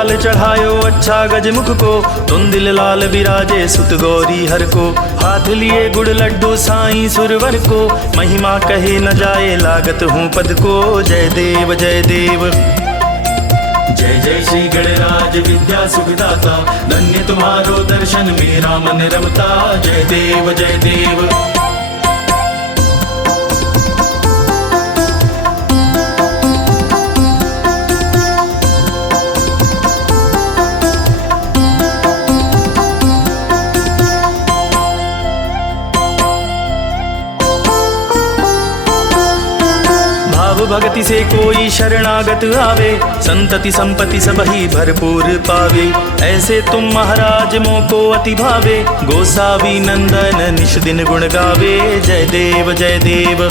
लाल चढ़ायो अच्छा गजमुख को, तुंदिल लाल विराजे सुत गौरी हर को। हाथ लिए गुड़ लड्डू साईं सुरवर को, महिमा कहे न जाए लागत हूँ पद को। जय देव जय देव। जय जय श्री गणराज विद्या सुखदाता, धन्य तुम्हारो दर्शन मेरा मन रमता। जय देव जय देव। भक्ति से कोई शरणागत आवे, संतति संपत्ति सब ही भरपूर पावे। ऐसे तुम महाराज मोको अति भावे, गोसावी नंदन निश दिन गुण गावे। जय देव जय देव।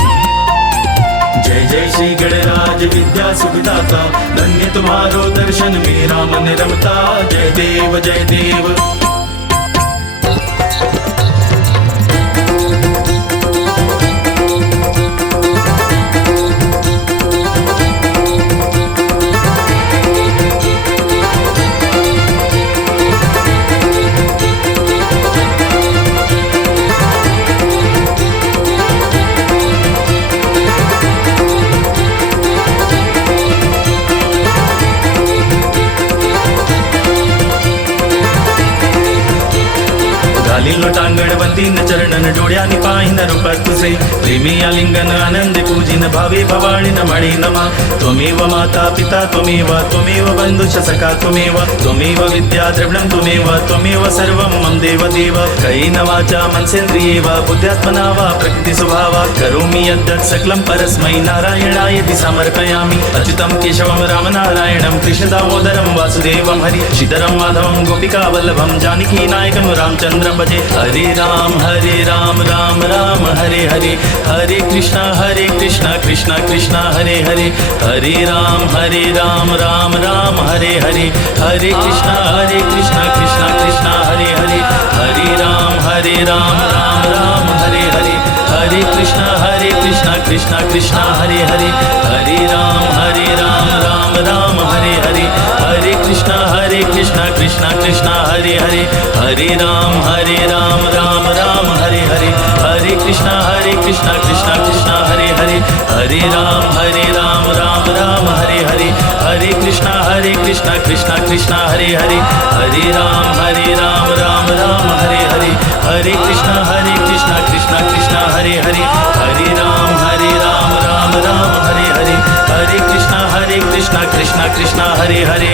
जय जय श्री गणराज विद्या सुखदाता, धन्य तुम्हारो दर्शन मेरा मन रमता। जय देव जय देव। लोटांगण वंदीन चरणन डोळ्यानी पाहिन रूप तुझे, प्रेमी आलिंगन आनंद पूजिन भावे भवानी नमणे नमा। त्वमेव माता पिता त्वमेव, त्वमेव बंधुश्च सखा त्वमेव, त्वमेव विद्या द्रविणं त्वमेव, त्वमेव सर्वं मम देव देव। कायेन वाचा मनसेन्द्रिये वा बुद्ध्यात्मना वा प्रकृति स्वभावा, करोमि यद्यत् सकलं परस्मै नारायणायति समर्पयामि। अच्युतं केशवं रामनारायणं कृष्ण दामोदरं वासुदेवं हरि श्रीधरं माधवं गोपिका वल्लभं जानकी नायकं रामचंद्रं भजे। हरे राम राम राम हरे हरे, हरे कृष्णा कृष्णा कृष्णा हरे हरे। हरे राम राम राम हरे हरे, हरे कृष्णा कृष्णा कृष्णा हरे हरे। हरे राम राम राम हरे हरे, हरे कृष्णा कृष्णा कृष्णा हरे हरे। हरे राम राम राम हरे हरे, हरे कृष्णा कृष्णा कृष्णा हरे हरे। हरे राम राम राम हरे हरे, हरे कृष्णा कृष्णा कृष्णा हरे हरे। हरे राम राम राम हरे हरे, हरे कृष्णा कृष्णा कृष्णा हरे हरे। हरे राम राम राम हरे हरे, हरे कृष्णा कृष्णा कृष्णा हरे हरे। हरे राम राम राम हरे हरे, हरे कृष्णा कृष्णा कृष्णा हरे हरे।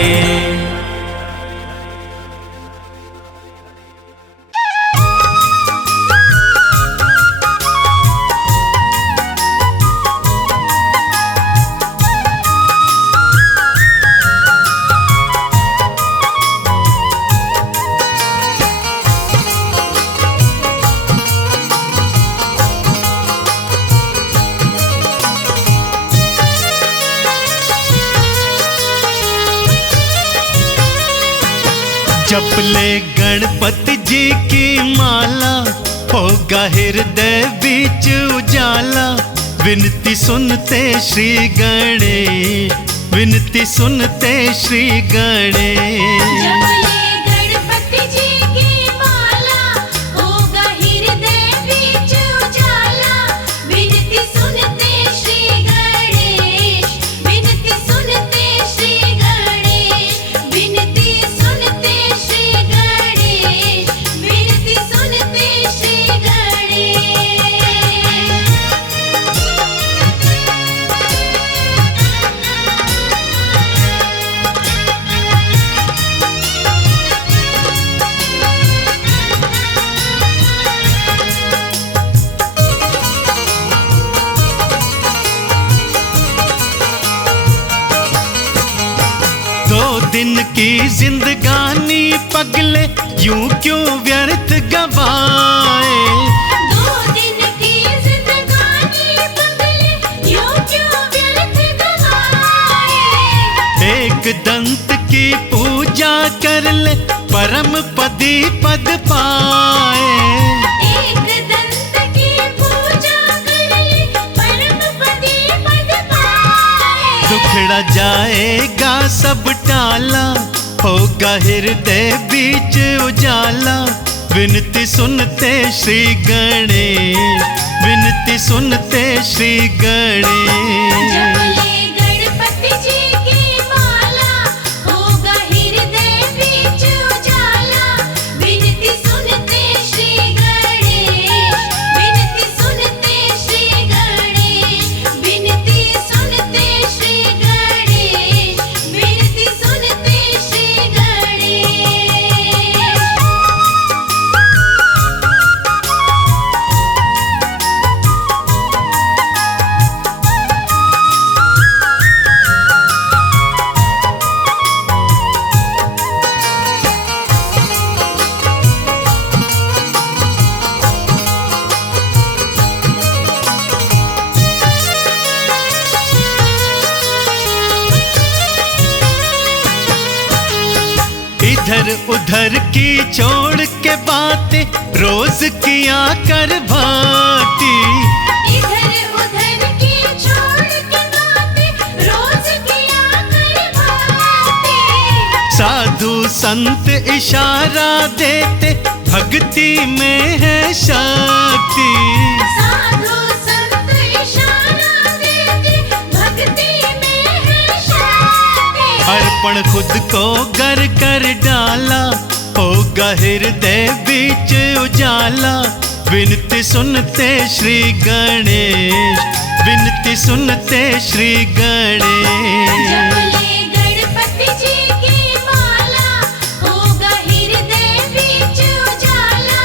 जपले गणपति जी की माला, होगा हृदय बीच उजाला। विनती सुनते श्री गणेश, विनती सुनते श्री गणेश। दिन की जिंदगानी पगले यूं क्यों व्यर्थ गवाए। 2 दिन की जिंदगानी पगले यूं क्यों व्यर्थ गवाए। एक दंत की पूजा कर ले परम पदी पद पाए। एक दंत की पूजा कर ले परम पदी पद पाए। दुखड़ा जाएगा सब टाला, होगा हृदय बीच उजाला, विनती सुनते श्री गणेश, विनती सुनते श्री गणेश। जपले गणपति जी की माला, होगा हृदय बीच उजाला, विनती सुनते श्री गणेश, विनती सुनते श्री गणेश, विनती सुनते श्री गणेश, विनती सुनते श्री गणेश। इधर उधर की छोड़ के बातें रोज किया कर भाती, इधर उधर की छोड़ के बातें रोज किया कर बातें। साधु संत इशारा देते भक्ति में है शक्ति, साधु संत इशारा देते भक्ति में है शक्ति। अर्पण खुद को गर कर डाला, होगा हृदय बीच उजाला, विनती सुनते श्री गणेश, विनती सुनते श्री गणेश। जपले गणपति जी की माला, होगा हृदय बीच उजाला,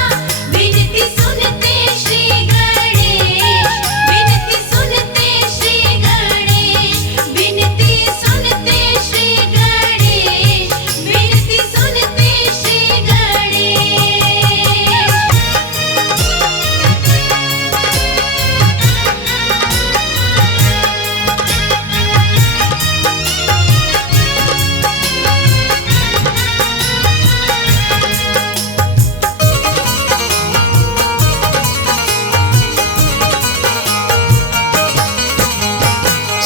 विनती सुनते श्री गणेश, विनती सुनते श्री गणेश, विनती सुनते श्री गणेश, विनती सुनते श्री गणेश।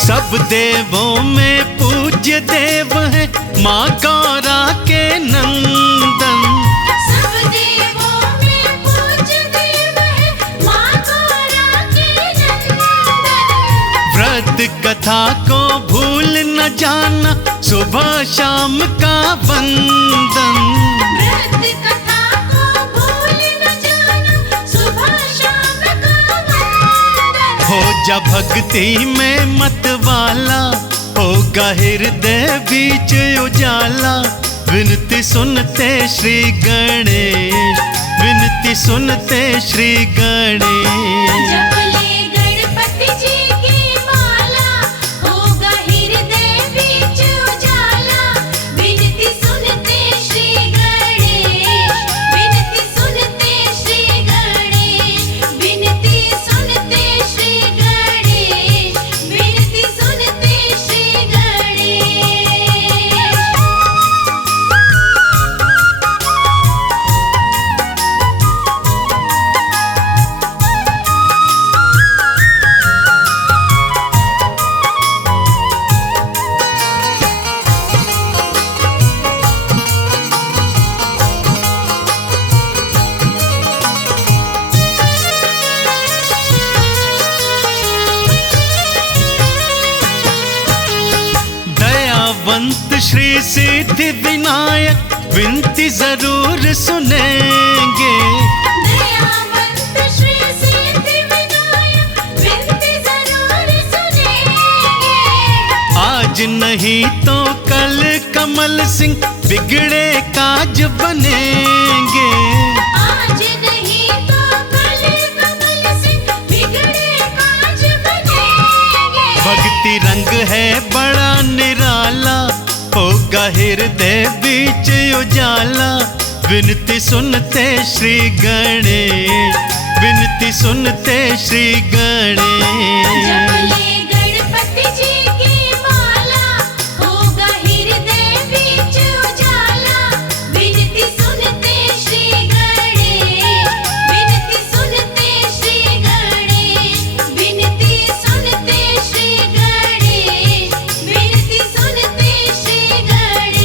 सब देवों में पूज्य देव है माँ गौरा के नंदन, सब देवों में पूज्य देव है माँ गौरा के नंदन। व्रत कथा को भूल न जाना, सुबह शाम का वंदन। व्रत कथा को भूल न जाना, सुबह शाम का वंदन। हो जा भक्ति में मत वाला, होगा हृदय बीच उजाला, विनती सुनते श्री गणेश, विनती सुनते श्री गणेश। जपले गणपति जी की माला, होगा हृदय बीच उजाला, विनती सुनते श्री गणेश, विनती सुनते श्री गणेश, विनती सुनते श्री गणेश, विनती सुनते श्री गणेश। दयावंत श्री सिद्धि विनायक विनती जरूर सुनेंगे, दयावंत श्री सिद्धि विनायक विनती जरूर सुनेंगे। आज नहीं तो कल कमल सिंह बिगड़े काज बनेंगे। आज नहीं तो कल कमल सिंह बिगड़े काज बनेंगे। भक्ति रंग है बड़ा निराला, होगा हृदय बीच उजाला, विनती सुनते श्री गणेश, विनती सुनते श्री गणेश। जपले गणपति जी की माला, होगा हृदय बीच उजाला, विनती सुनते श्री गणेश, विनती सुनते श्री गणेश, विनती सुनते श्री गणेश, विनती सुनते श्री गणेश।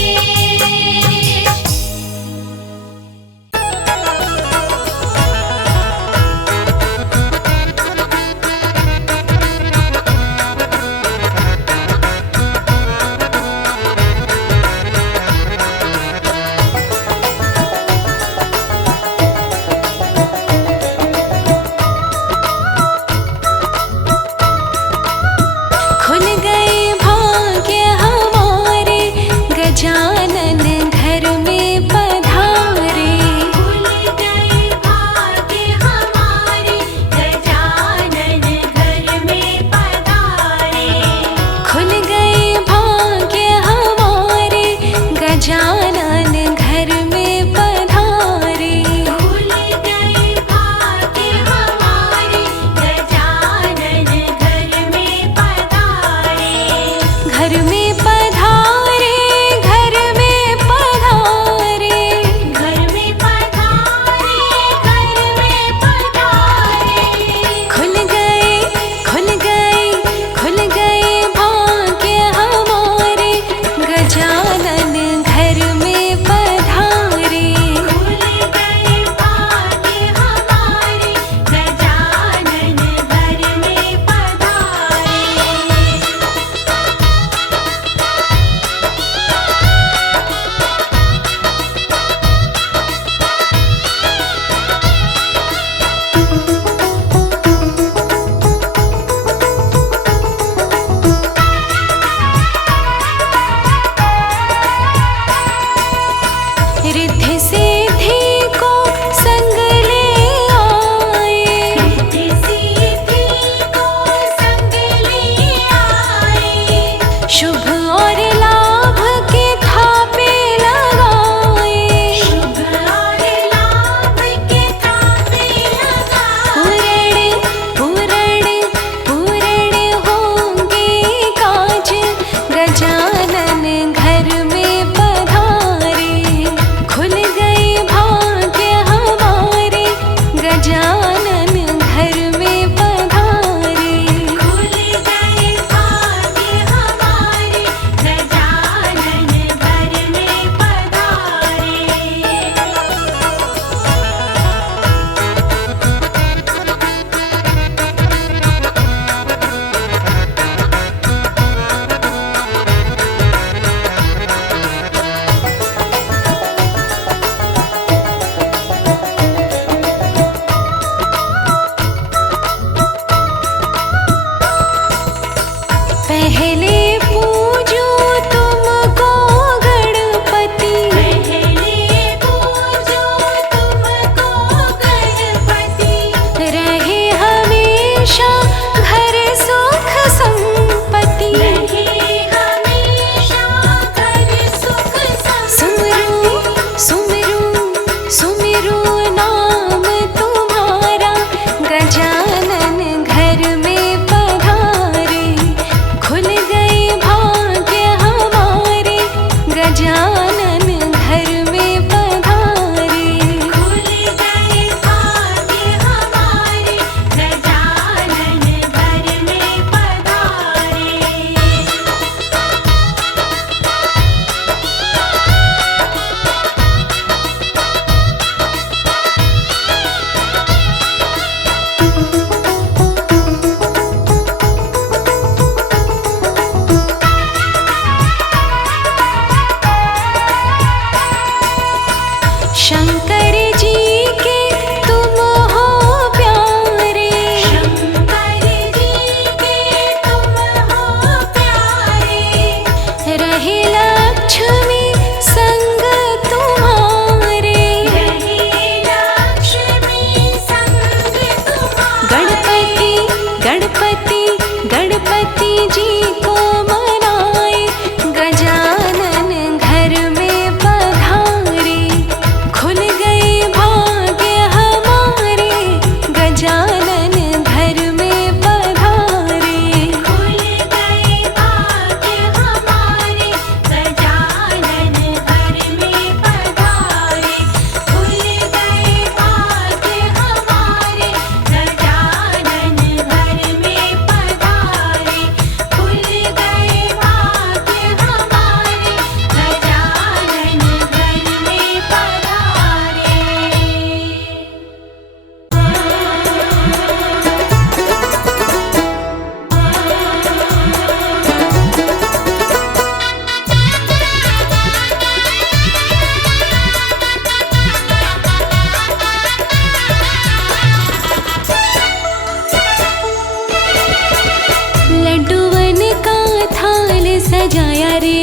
सजाया रे,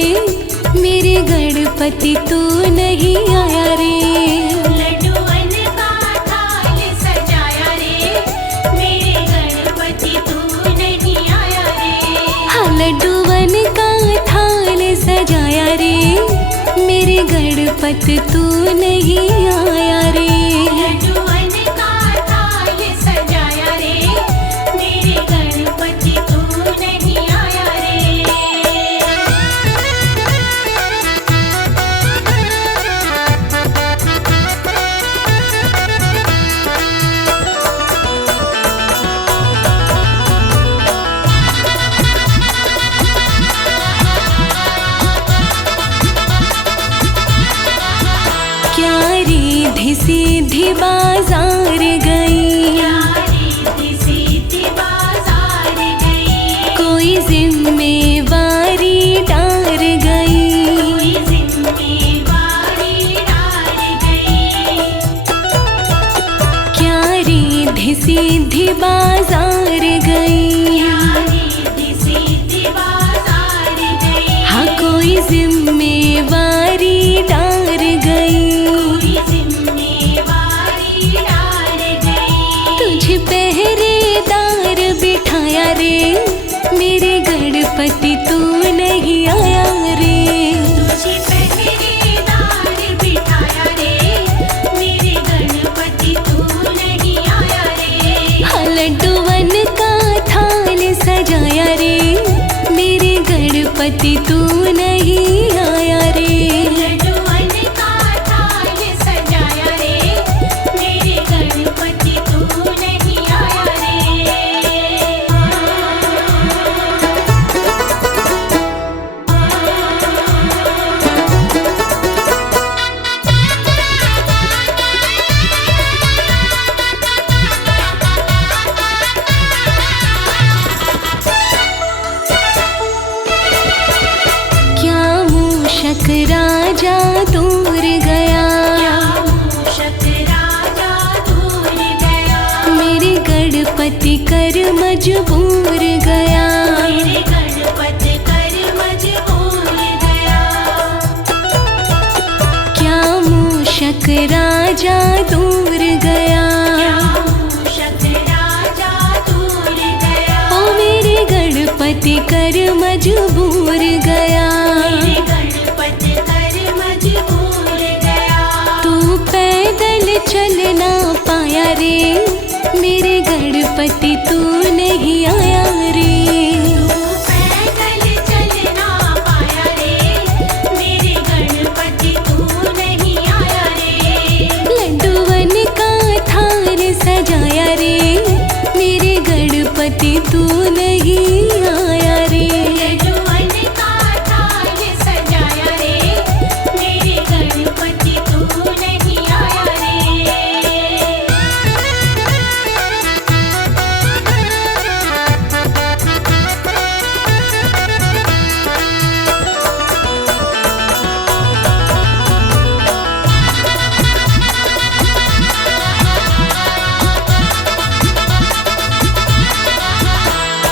मेरे गणपति तू नहीं आया रे। लड्डूवन का थाल सजाया रे, मेरे गणपति तू नहीं आया रे। हाँ लड्डूवन का थाल सजाया रे, मेरे गणपति तू नहीं आया रे। लड्डूवन का थाल सजाया रे, मेरे गणपति तू नहीं आया रे। क्या रिद्धि सिद्धि बाजार गई, रिद्धि सिद्धि बाजार गई, कोई जिम्मेवारी डार गई। कोई जिम्मेवारी डाल गई। क्या रिद्धि सिद्धि बाजार गई, रिद्धि सिद्धि बाजार गई, हाँ कोई जिम्मेवारी डार गई। कोई जिम्मेवारी डाल गई। तुझे पहरेदार बिठाया रे, मेरे गणपति तू नहीं आया रे। तुझे पहरेदार बिठाया रे, मेरे गणपति तू नहीं आया रे। हाँ लड्डूवन का थाल सजाया रे, मेरे गणपति तू नहीं आया रे। लड्डूवन का थाल सजाया रे, मेरे गणपति तू नहीं आया रे। क्या मूषक राजा दूर गया, मूषक राजा दूर गया, मेरे गणपति कर मजबूर गया। मेरे गणपति कर मजबूर गया। क्या मूषक राजा दूर गया, मूषक राजा दूर गया, ओ मेरे गणपति कर मजबूर गया। मेरे गणपति कर मजबूर गया। तू पैदल चल ना पाया रे, मेरे गणपति तू नहीं आया रे। तू पैदल चल ना पाया रे, मेरे गणपति तू नहीं आया रे। लड्डूवन का थाल सजाया रे, मेरे गणपति तू नहीं आया रे। लड्डूवन का थाल सजाया रे, मेरे गणपति तू नहीं आया रे।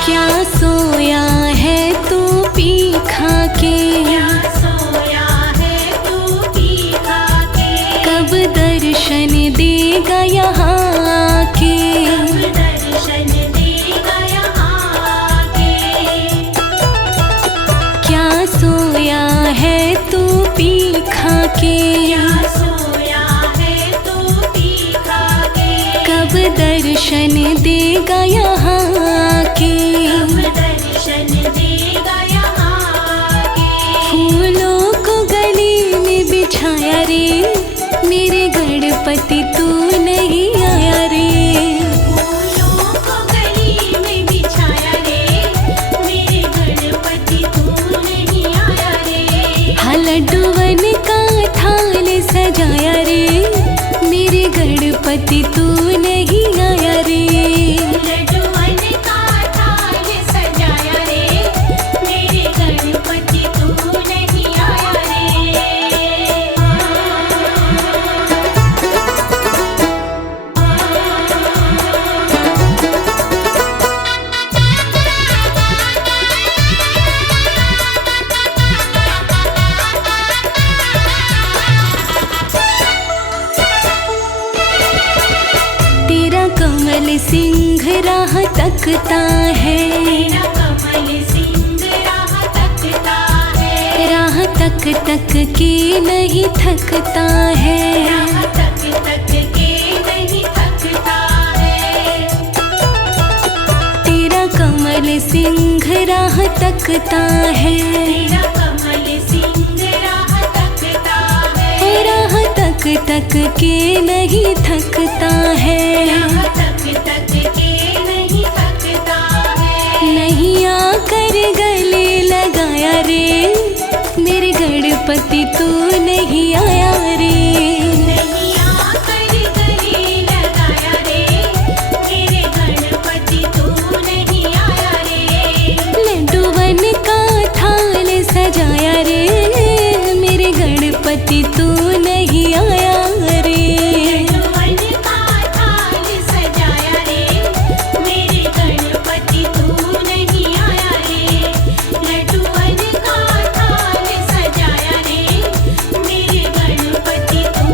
क्या सोया है तू पी खा के, सोया है तू पी खा के, कब दर्शन देगा यहाँ आके। दर्शन देगा यहाँ आके। क्या सोया है तू पी खा के, सोया है तू पी खा के, कब दर्शन देगा यहाँ आके। दर्शन देगा यहाँ आके। फूलों को गली में बिछाया रे, मेरे गणपति तू नहीं आया रे। फूलों को गली में बिछाया रे, मेरे गणपति तू नहीं आया रे। हाँ लड्डूवन का थाल सजाया रे, मेरे गणपति तू नहीं आया रे। लड्डूवन का थाल सजाया रे, मेरे गणपति तू नहीं आया रे। तकता है, तेरा कमल सिंह राह तकता है, राह तक तक के नहीं थकता है। राह तक तक के नहीं थकता है। तेरा कमल सिंह राह तकता है, तेरा कमल सिंह राह तकता है, राह तक तक के नहीं थकता है। राह तक तक के नहीं थकता है। नहीं आकर गले लगाया रे, मेरे गणपति तू नहीं आया रे। नहीं आकर गले लगाया रे, मेरे गणपति तू नहीं आया रे। लड्डूवन का थाल सजाया रे, मेरे गणपति तू नहीं आया रे। लड्डूवन का थाल सजाया रे, मेरे गणपति तू नहीं आया रे। लड्डूवन का थाल सजाया रे, मेरे गणपति तू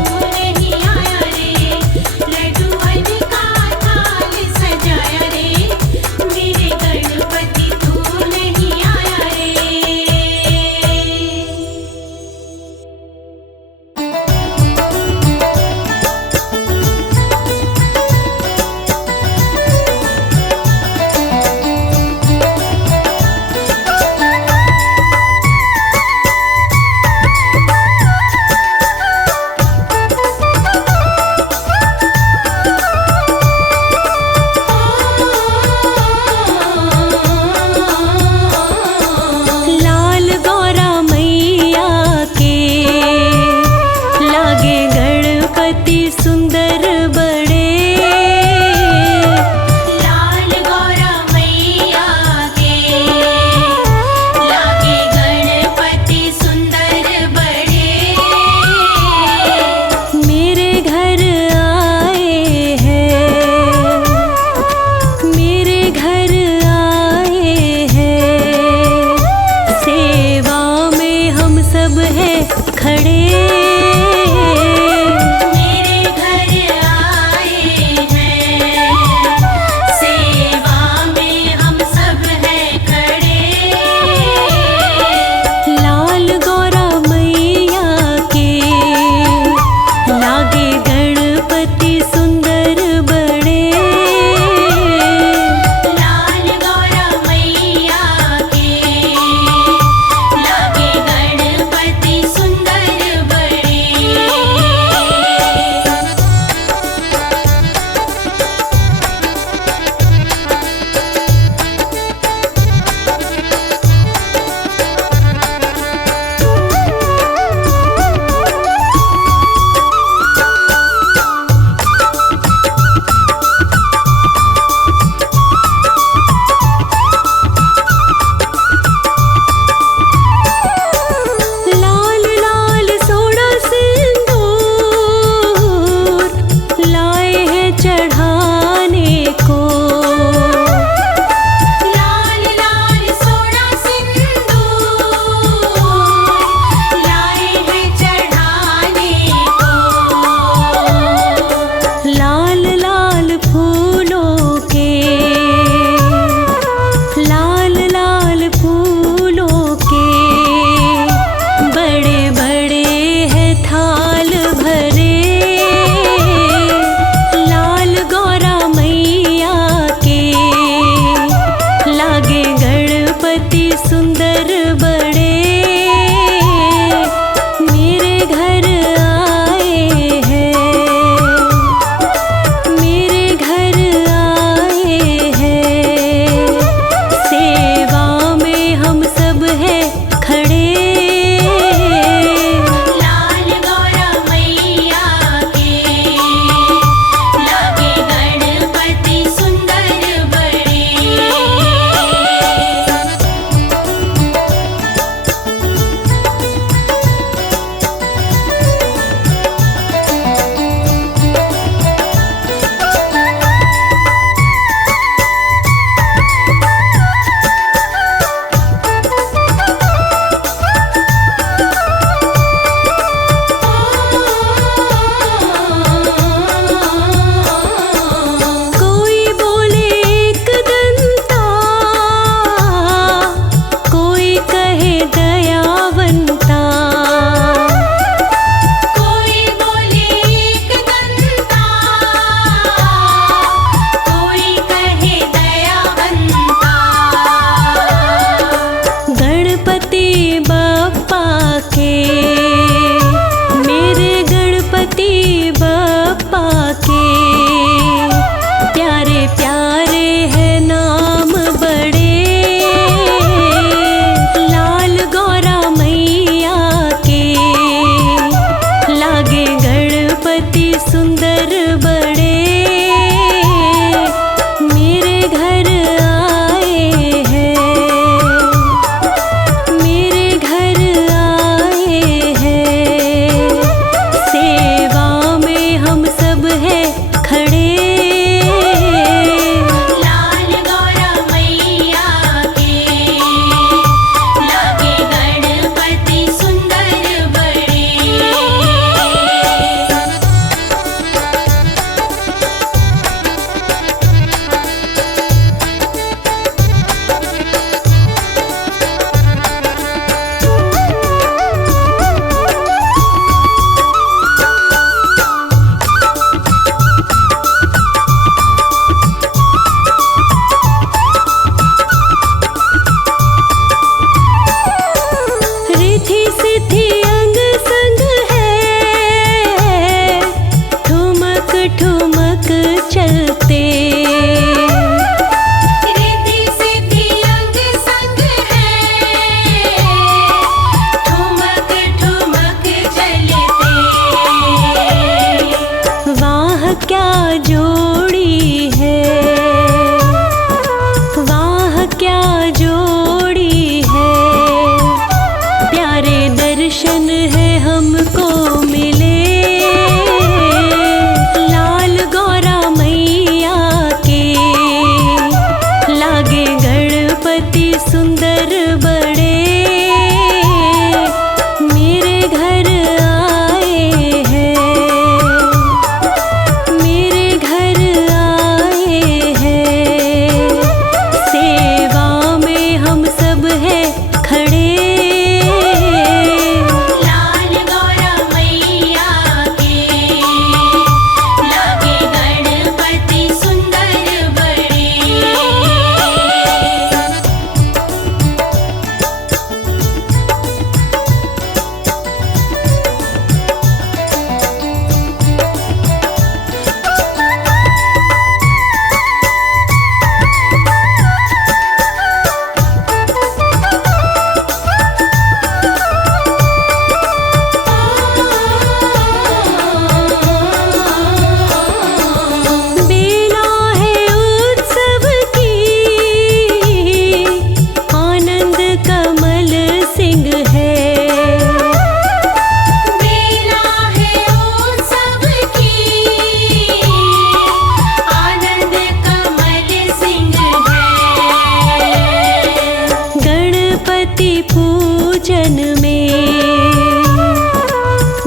पूजन में,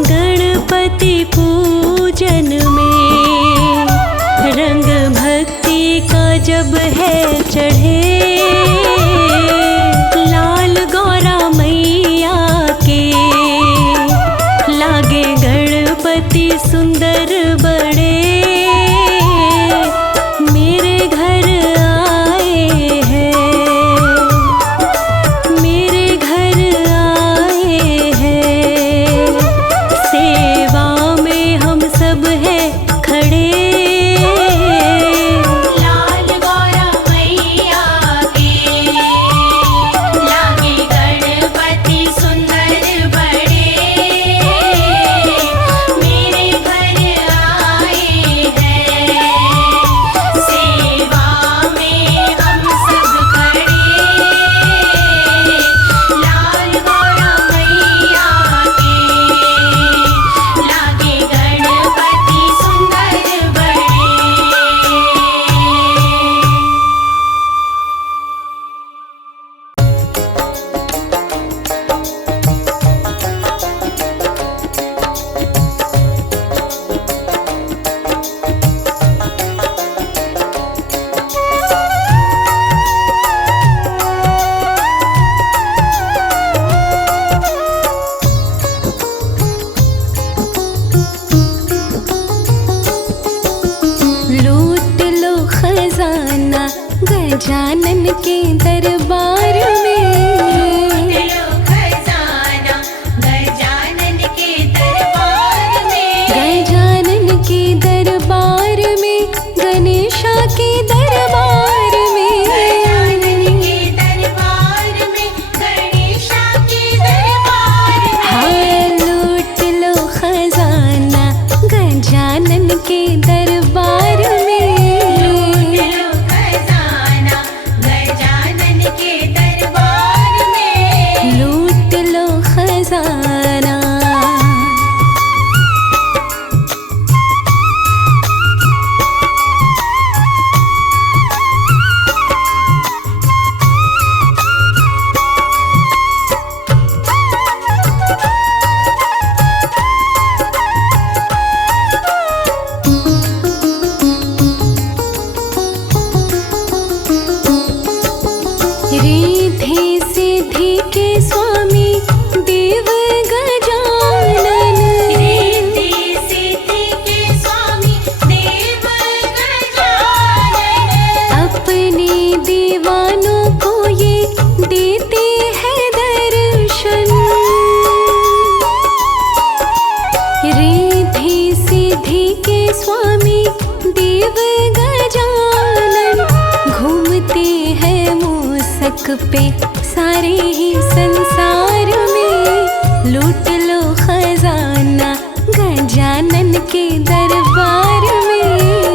गणपति पूजन में रंग भक्ति का जब है चढ़े, लाल गौरा मैया के लागे गणपति सुंदर बड़े, मेरे घर आए हैं, मेरे घर आए हैं, सेवा में हम सब हैं खड़े, लाल गौरा मैया के लागे गणपति सुंदर बड़े, मेरे घर आए हैं, सेवा में हम सब खड़े, लाल गौरा मैया के लागे गणपति सुंदर बड़े। लूट लो खजाना गजानन के दरबार में, लो खजाना गजानन के दरबार में, गजानन के दरबार में, गणेशा के दरबार में, गजानन के दरबार में, गणेशा के दरबार में। हाँ लूट लो खजाना गजानन के दरबार में, लो खजाना गजानन के दरबार में, लूट लो खजाना। रिद्धि सिद्धि के स्वामी देव गजानन, रिद्धि सिद्धि के स्वामी देव गजानन, अपने दीवानों को ये देते हैं दर्शन, रिद्धि सिद्धि के स्वामी देव गजानन घूमते हैं मूसक पे सारे ही संसार में, लूट लो खजाना गजानन के दरबार में,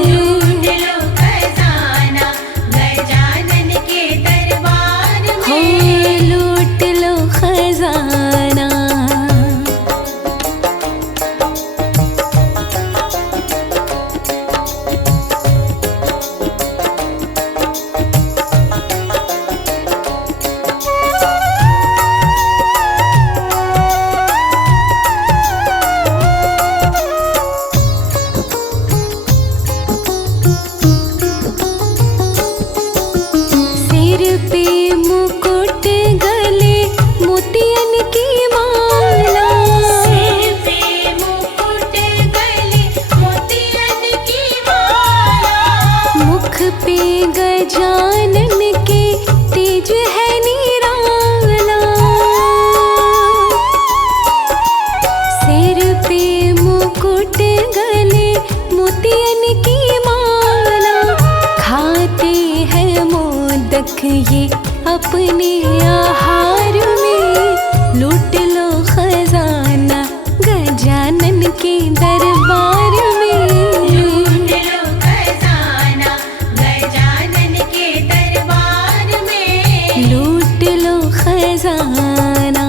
लो खजाना गजानन के दरबार हो में, लूट लो खजाना। सिर पे मुकुट गले मोतियन की माला, सिर पे मुकुट गले मोतियन की माला, मुख पे गजानन के तेज है निराला, सिर पे मुकुट गले मोतियन की माला, खाते हैं मोदक ये अपने आहार में, लूट लो खजाना गजानन के दरबार में, लो खजाना गजानन के दरबार में, लूट लो खजाना।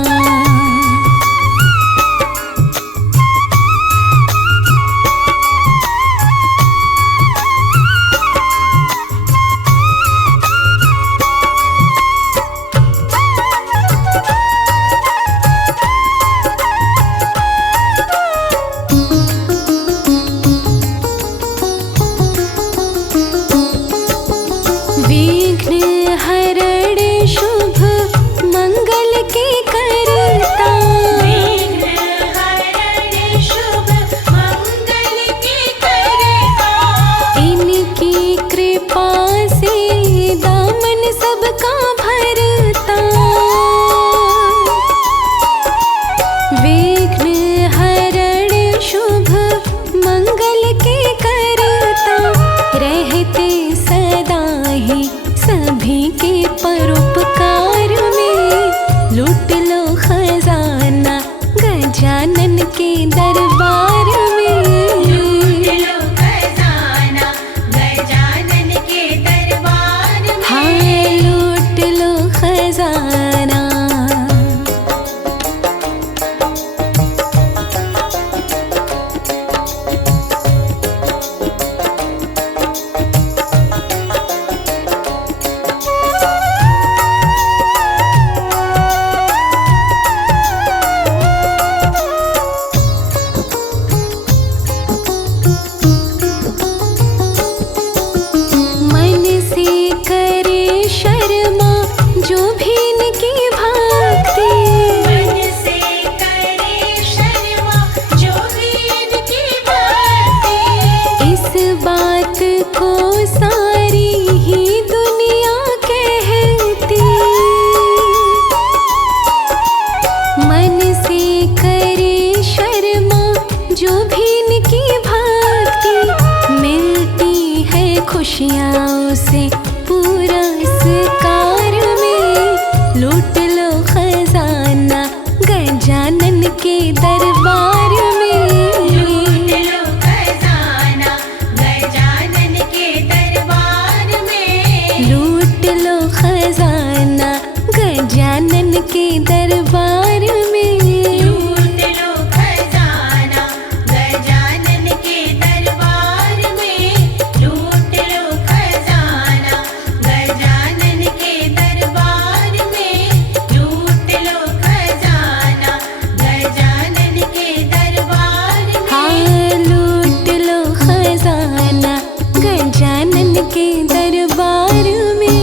नहीं सभी के परोपकार में। लूट लो खजाना गजानन के दरबार में। लूट लो खजाना गजानन के दरबार में। हाँ लूट लो खजाना। मन से करे शर्मा जो भी इनकी भक्ति। मन से करे शर्मा जो भी इनकी भक्ति। इस बात को सारी ही दुनिया कहती। मन से करे शर्मा जो भी इनकी भक्ति। मिलती है खुशियाँ उसे पुरस्कार में। लूट लो खजाना गजानन के दरबार में। लूट लो खजाना गजानन के दरबार में। लूट लो खजाना गजानन के दरबार में। लूट लो खजाना गजानन के दरबार में। लूट लो खजाना गजानन के दरबार में। लूट लो खजाना गजानन के दरबार में। हाँ लूट लो खजाना गजानन के दरबार में।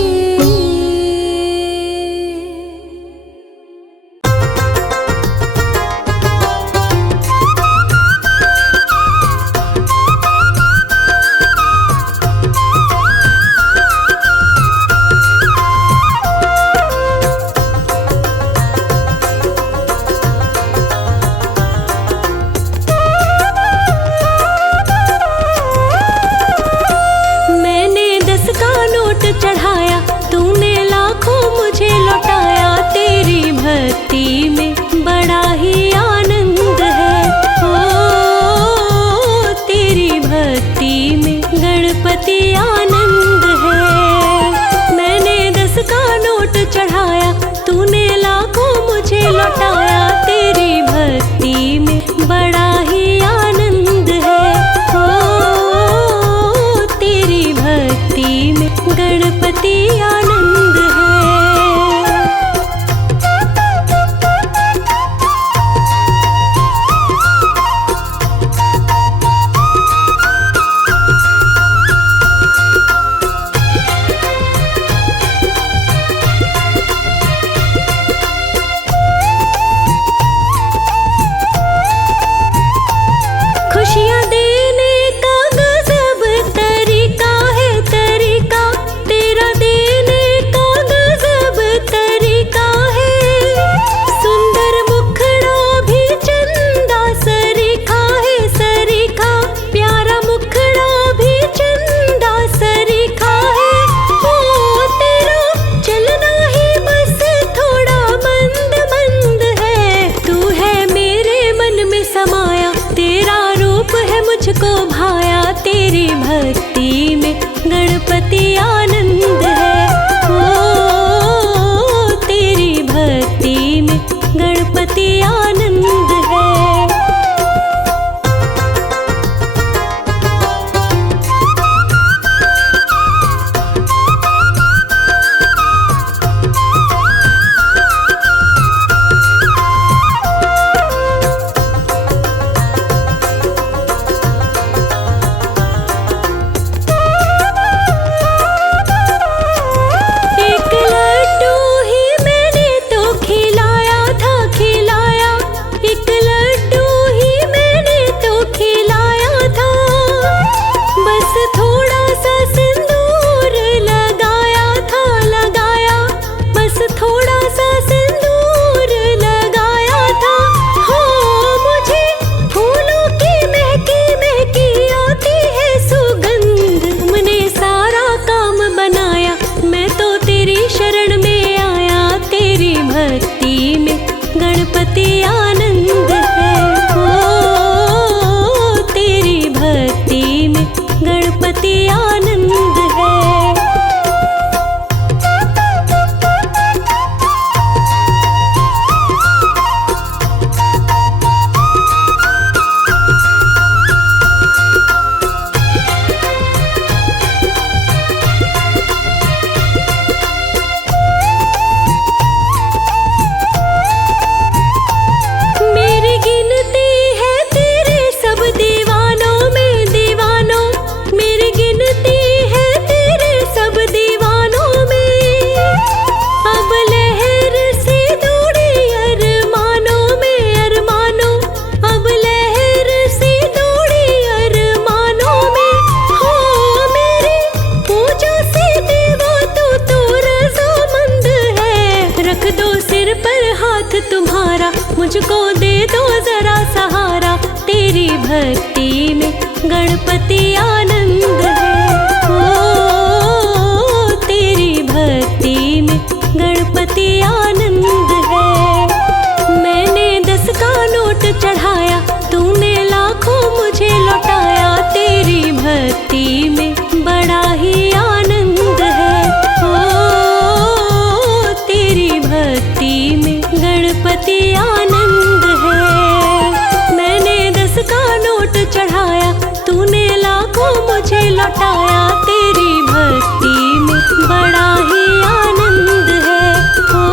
लौटाया तेरी भक्ति में बड़ा ही आनंद है। ओ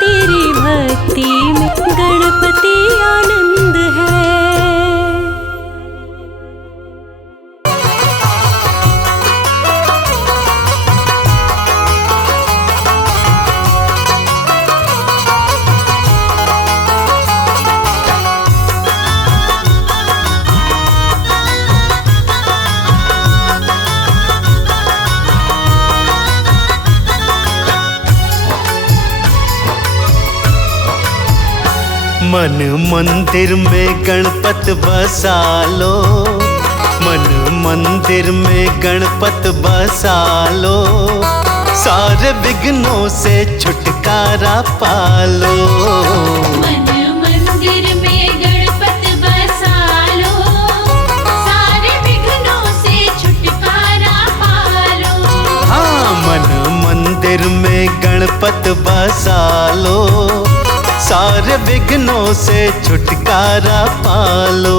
तेरी भक्ति में गणपति आनंद है। मन मंदिर में गणपत बसा लो, मन मंदिर में गणपत बसा लो, सारे विघ्नों से छुटकारा पालो। मन मंदिर में गणपत बसा लो, सारे विघ्नों से छुटकारा पालो। हाँ, मन मंदिर में गणपत बसा लो, सारे विघ्नों से छुटकारा पालो।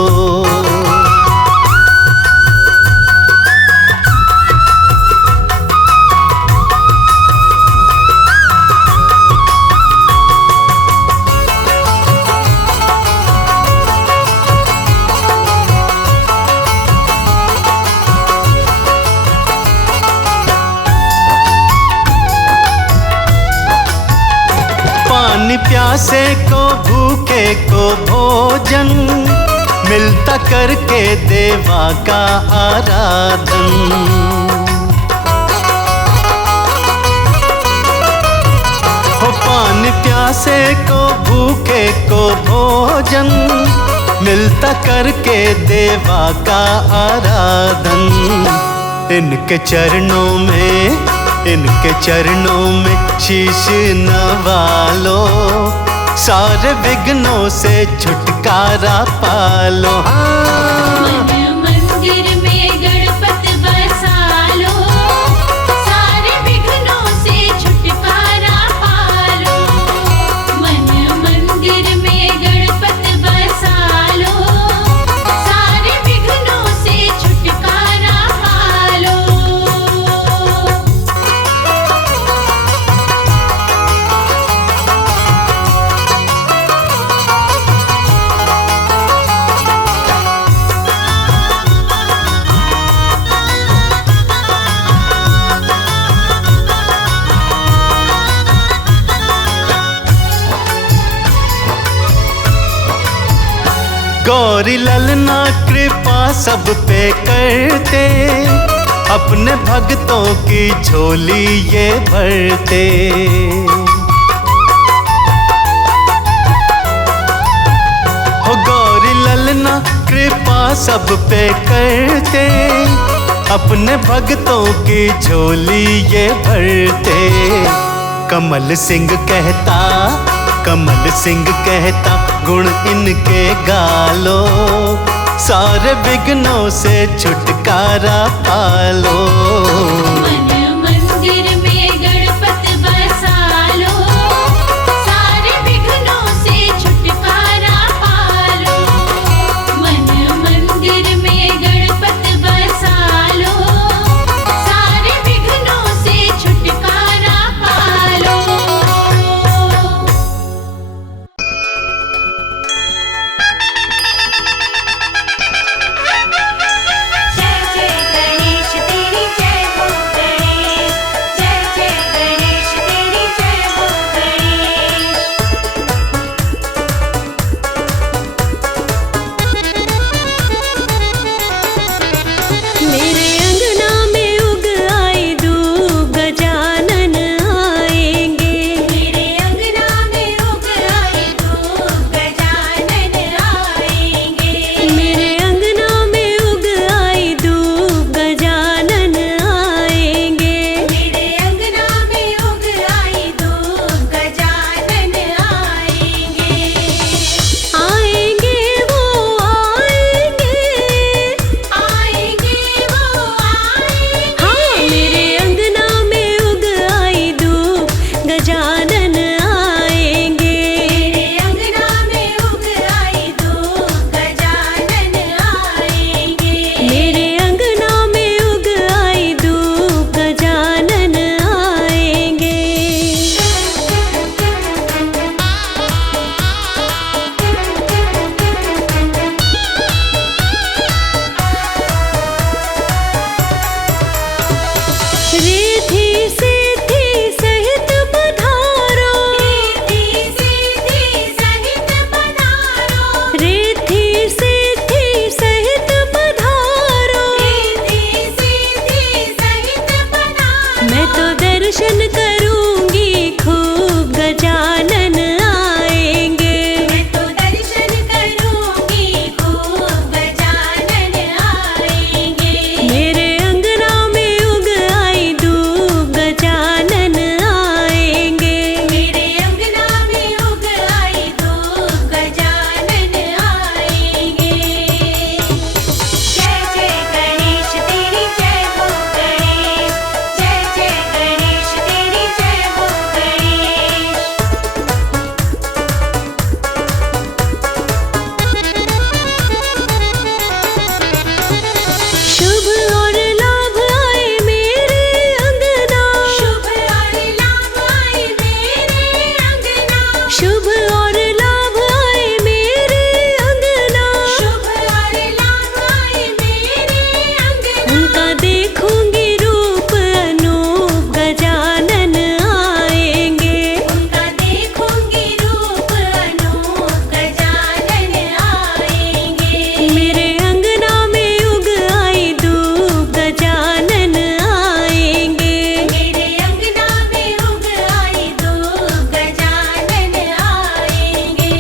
पानी प्यासे को भूखे को भोजन मिलता करके देवा का आराधन। हो पानी प्यासे को भूखे को भोजन मिलता करके देवा का आराधन। इनके चरणों में शीश नवालो, सारे विघ्नों से छुटकारा पालो। मन मंदिर में गणपत बसा लो, सारे विघ्नों से छुटकारा पालो। मन मंदिर में गणपत बसा लो, सारे विघ्नों से छुटकारा पालो। गौरी ललना कृपा सब पे करते, अपने भक्तों की झोली ये भरते। हो गौरी ललना कृपा सब पे करते, अपने भक्तों की झोली ये भरते। कमल सिंह कहता गुण इनके गालो, सारे विघ्नों से छुटकारा पालो। मन मंदिर में गणपत बसा लो, सारे विघ्नों से छुटकारा पालो। मन मंदिर में गणपत बसा लो, सारे विघ्नों से छुटकारा पालो। जय जय गणेश तेरी जय हो। तो दर्शन करूंगी खूब गजानन आएंगे। मैं तो दर्शन करूंगी खूब गजानन आएंगे। मेरे अंगना में उग आई धूप गजानन आएंगे। मेरे अंगना में उग आई धूप गजानन आएंगे। जय जय गणेश तेरी जय हो गणेश, जय जय गणेश तेरी जय हो गणेश। शुभ और लाभ आए मेरे अंगना। शुभ और लाभ आए मेरे अंगना। शुभ और लाभ आए मेरे अंगना। शुभ और लाभ आए मेरे अंगना। उनका देखूंगी रूप अनूप गजानन आएंगे। उनका देखूंगी रूप अनूप गजानन आएंगे। मेरे अंगना में उग आई धूप गजानन आएंगे। मेरे अंगना में उग आई धूप गजानन आएंगे।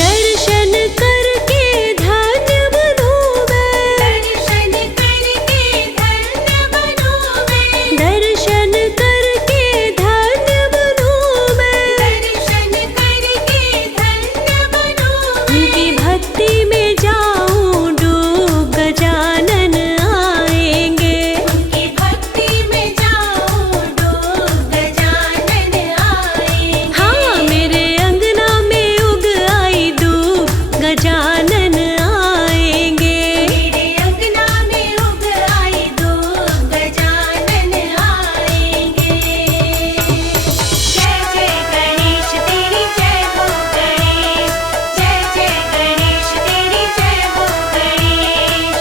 दर्शन करके धन्य बनूं मैं। दर्शन करके धन्य बनूं मैं। दर्शन करके धन्य बनूं मैं। दर्शन करके धन्य बनूं मैं। उनकी भक्ति में जाऊं डूब गजानन आएंगे। उनकी भक्ति में जाऊं डूब गजानन आएंगे। हाँ मेरे अंगना में उग आई धूप गजानन आएंगे। मेरे अंगना में उग आई धूप गजानन आएंगे। जय जय गणेश तेरी जय हो गणेश, जय जय गणेश तेरी जय हो गणेश।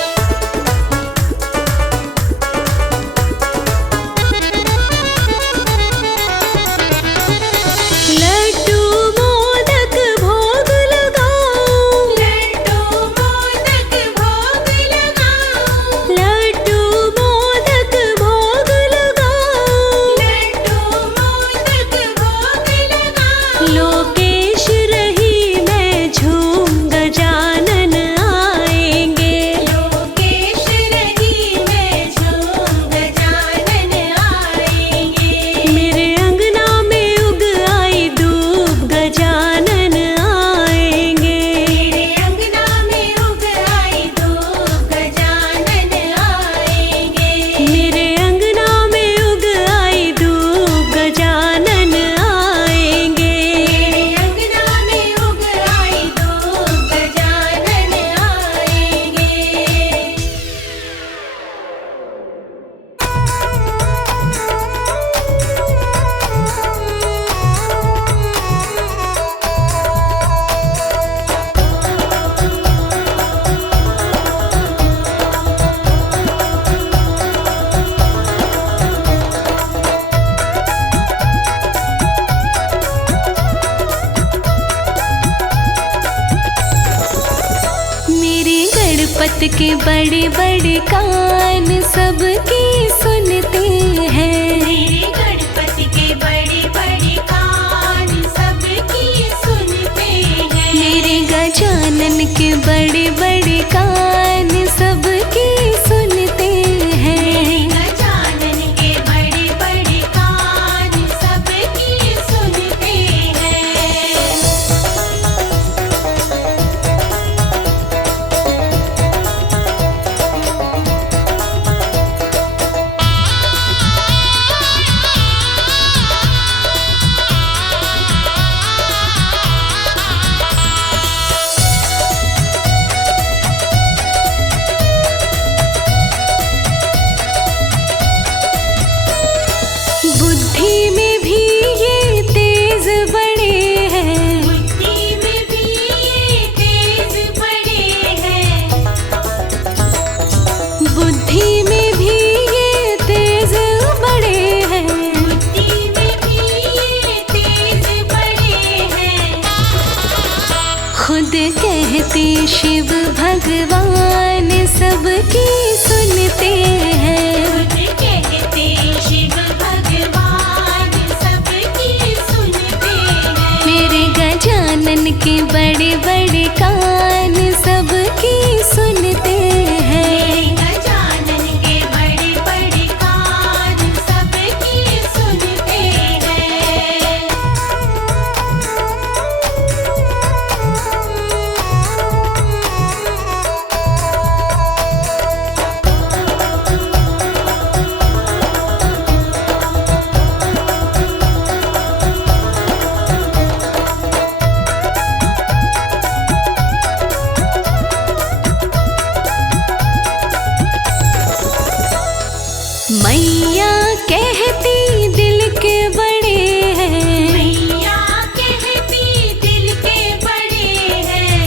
लड्डू मोदक भोग लगाऊं। लड्डू मोदक भोग लगाऊं। लड्डू मोदक भोग लगाऊं। लड्डू मोदक भोग लगाऊं। लोकेश रही मैं झूम गजानन आएंगे। लोकेश रही मैं झूम गजानन आएंगे। मेरे अंगना में उग आई धूप गजानन आएंगे। मेरे अंगना में उग आई धूप गजानन आएंगे। मेरे अंगना में उग आई धूप गजानन आएंगे। मेरे अंगना में उग आई धूप गजानन आएंगे। मेरे गणपत के बड़े बड़े कान सबकी सुनते हैं। मेरे गणपति के बड़े बड़े कान सबकी सुनते हैं। मेरे गजानन के बड़े बड़े कान सबकी सुनते हैं। गजानन के बड़े बड़े कान सबकी सुनते हैं। शिव भगवान सबकी सुनते हैं। कहते शिव भगवान सबकी सुनते हैं। मेरे गजानन के बड़े बड़े कान सबकी सुनते हैं। गजानन के बड़े बड़े कान सबकी सुनते हैं। मैया कहती दिल के बड़े हैं। मैया कहती दिल के बड़े हैं।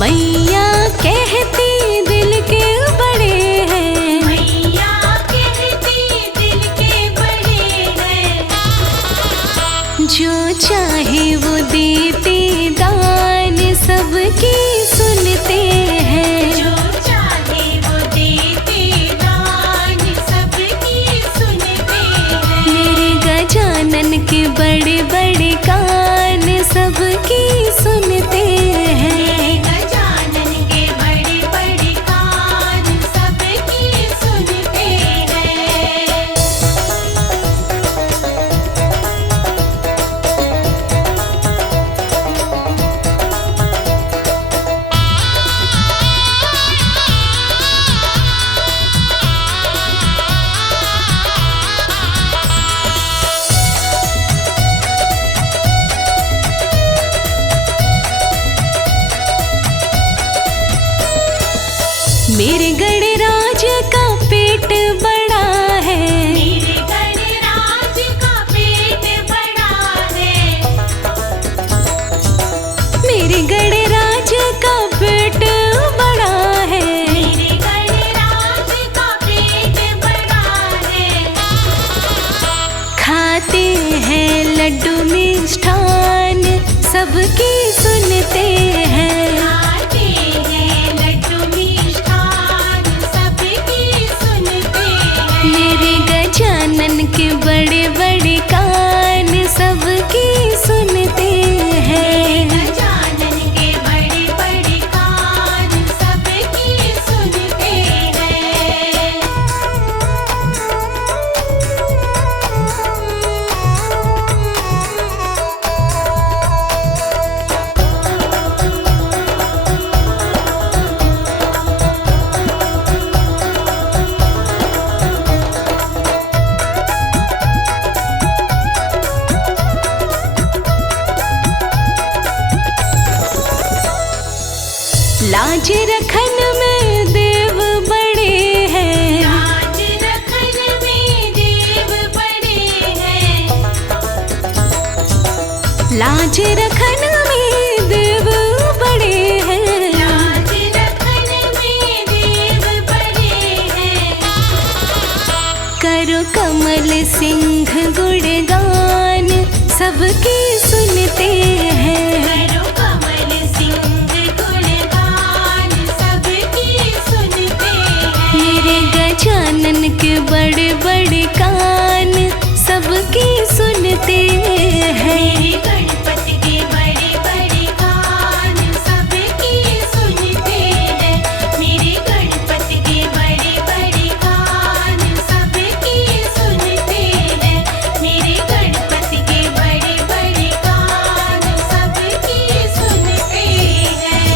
मैया कहती दिल के बड़े हैं। मैया कहती दिल के बड़े हैं। जो चाहे वो देते दान सबकी सुनते हैं। जो चाहे वो देते दान सबकी सुनते हैं। मेरे गजानन के बड़े बड़े कान सबकी सुनते हैं। गजानन के बड़े बड़े कान सबकी सुनते हैं। मेरे गणराज का पेट बड़ा है। मेरे गणराज का पेट बड़ा है। मेरे गणराज का पेट बड़ा है। मेरे गणराज का पेट बड़ा है। खाते हैं लड्डू मिष्ठान सबकी सुनते हैं। खाते हैं लड्डू मिष्ठान सबकी सुनते हैं। मेरे गजानन के बड़े बड़े कान सबकी सुनते हैं। गजानन के बड़े बड़े कान सबकी सुनते हैं। लाज रखन में देव बड़े हैं। लाज रखन में देव बड़े हैं। लाज रखन में देव बड़े हैं। लाज रखन में देव बड़े हैं। करो कमल सिंह गुणगान सबकी सुनते हैं। करो कमल सिंह गुणगान सबकी सुनते हैं। मेरे गजानन के बड़े बड़े कान सबकी सुनते हैं। मेरे गणपति के बड़े बड़े कान सबकी सुनते हैं। मेरे गणपति के बड़े बड़े कान सबकी सुनते हैं। मेरे गणपति के बड़े बड़े कान सबकी सुनते हैं।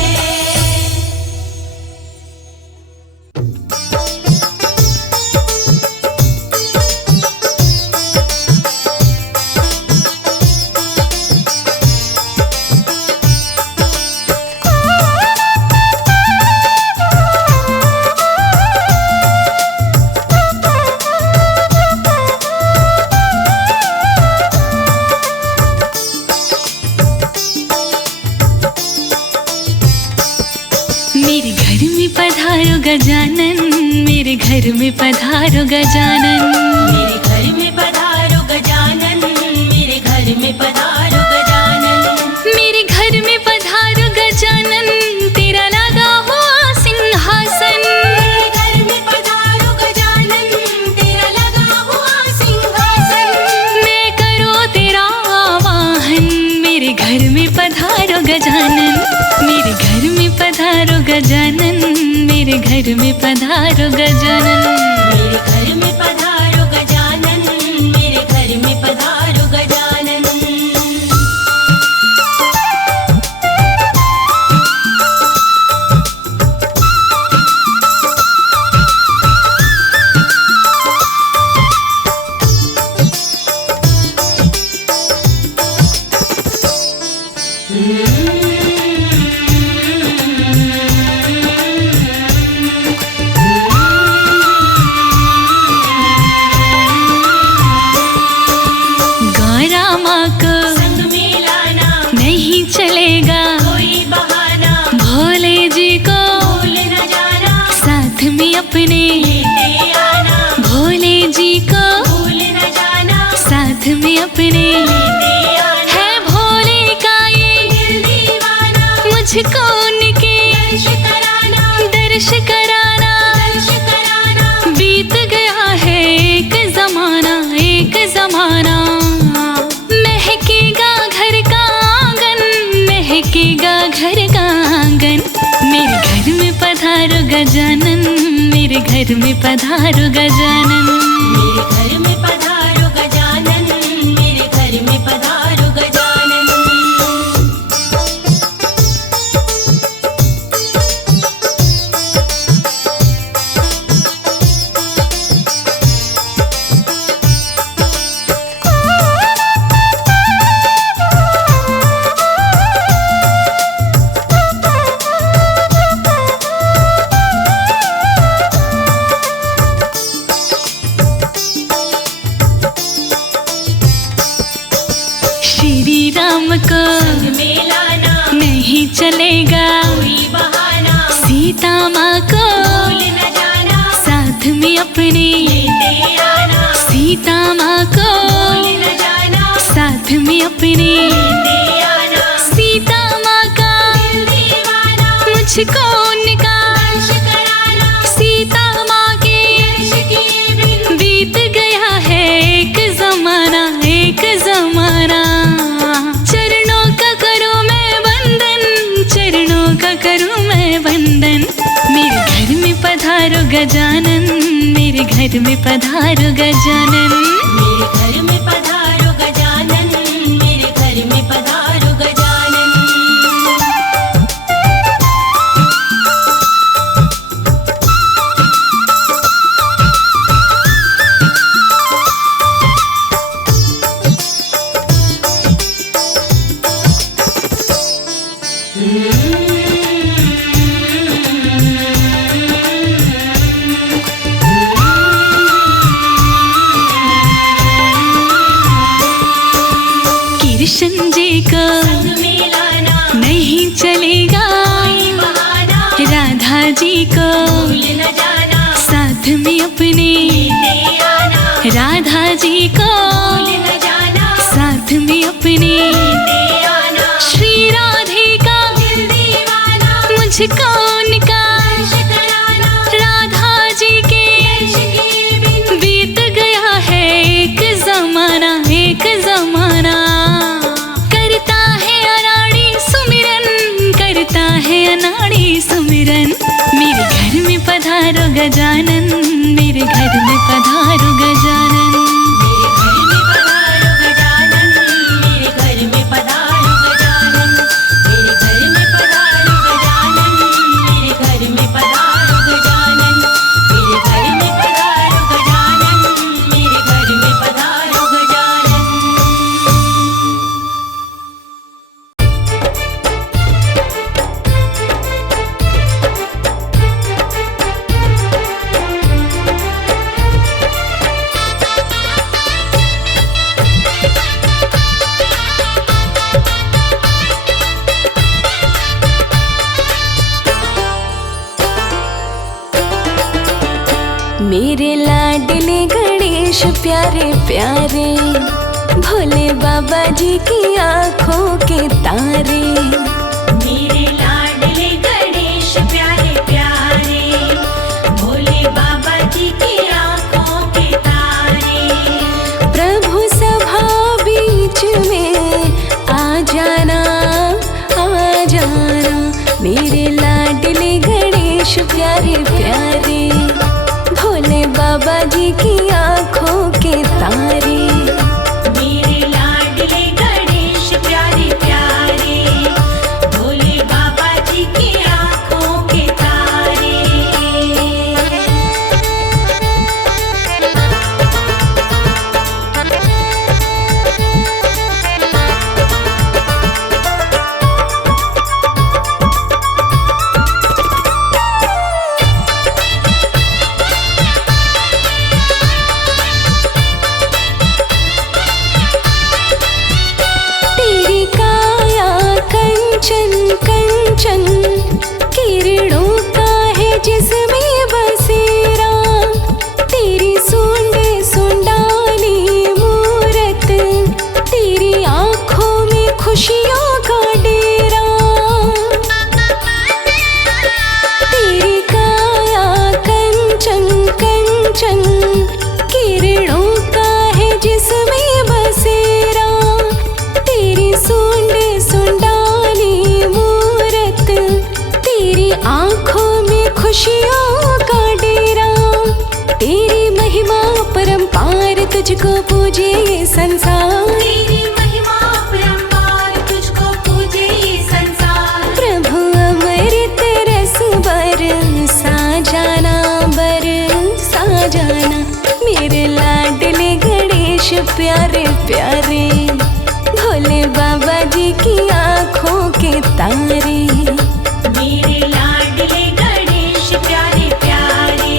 मेरे घर में पधारो गजानन। मेरे घर में पधारो गजानन। मेरे घर में पधारो गजानन। मेरे घर में पधारो गजानन। मेरे घर में पधारो गजानन। गजानन, मेरे घर में पधारो गजानन। मेरे घर में पधारो गजानन, मेरे घर में पधारो गजानन। गौरा माँ को संग में लाना, नहीं चलेगा कोई बहाना, भोले जी को भूल न जाना, साथ में अपने लेते आना, भोले जी को भूल न जाना, साथ में अपने लेते आना। है भोले का ये दिल दीवाना, मुझको उनके दर्श कराना, दर्श कराना। दर्श कराना। बीत गया है एक जमाना, एक जमाना। महकेगा घर का आंगन, महकेगा घर का आंगन। मेरे घर में पधारो गजानन, मेरे घर में पधारो गजानन। मेरे घर में पधारो गजानन, मेरे घर में पधारो गजानन। श्री राम को संग में लाना, नहीं चलेगा कोई बहाना, सीता माँ को भूल न जाना, साथ में अपने लेते आना, सीता माँ को भूल न जाना, साथ में अपने लेते आना। सीता माँ का दिल दीवाना, मुझको उनका दर्श कराना, सीता माँ के दर्श किए बिन बीत गया है एक जमाना, एक जमाना। चरणों का करूँ मैं वंदन, चरणों का करूँ मैं वंदन। मेरे घर में पधारो गजानन, मेरे घर में पधारो गजानन। मेरे घर में पधारो गजानन, मेरे घर में पधारो गजानन। कृष्ण जी को संग में लाना, नहीं चलेगा कोई बहाना, राधा जी को भूल न जाना, साथ में अपने लेते आना, राधा जी को भूल न जाना, साथ में अपने लेते आना। श्री राधे का दिल दीवाना, मुझको उनका दर्श कराना, राधा जी के दर्श किए बिन बीत गया है एक जमाना, एक जमाना। करता है अनाड़ी सुमिरन, करता है अनाड़ी सुमिरन। मेरे घर में पधारो गजानन, मेरे घर में पधारो गजानन। मेरे घर में पधारो गजानन, मेरे घर में पधारो गजानन। मेरे घर में पधारो गजानन, मेरे घर में पधारो गजानन। मेरे घर में पधारो गजानन, मेरे घर में पधारो गजानन। मेरे लाडले गणेश प्यारे प्यारे, भोले बाबा जी की आंखों के तारे। मेरे लाडले गणेश प्यारे प्यारे, भोले बाबा जी की आंखों के तारे। प्रभु सभा बीच में आ जाना, आ जाना। मेरे लाडले गणेश कंचन किरणों का है जिसमें बसेरा, तेरी सूंड सुंडाली मूरत, तेरी आंखों में खुशियों का डेरा, तेरी काया कंचन कंचन किरणों का है जिसमें बसेरा, तेरी सूंड सुंडाली मूरत, तेरी आंखों में खुशियों का डेरा, तेरी महिमा परंपार तुझको पूजे ये संसार, तेरी महिमा परंपार तुझको पूजे ये संसार। प्रभु अमृत रस बरसा जाना बरसा जाना, मेरे लाडले गणेश प्यारे प्यारे, भोले बाबा जी की आँखों के तारे। मेरे लाडले गणेश प्यारे प्यारे,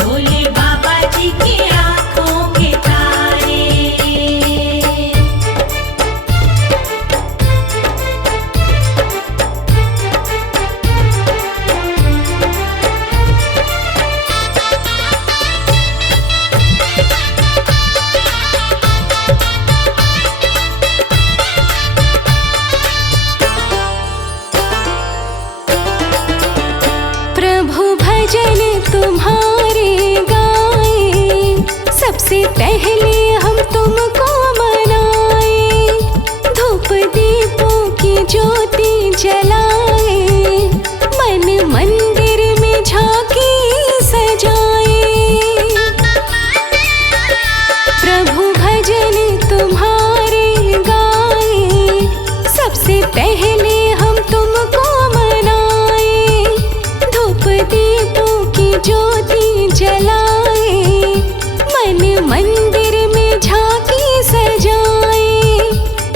भोले बाबा जी की आँखों के तारे। प्रभु भजन तुम्हारे गाए, सबसे पहले हम तुमको मनाए, धूप दीपों की ज्योति जलाए, मन मंदिर में झांकी सजाए। प्रभु भजन तुम्हारे गाए, सबसे पहले हम तुमको मनाए, धूप दीपों की ज्योति जलाए, मन मंदिर में झांकी सजाए।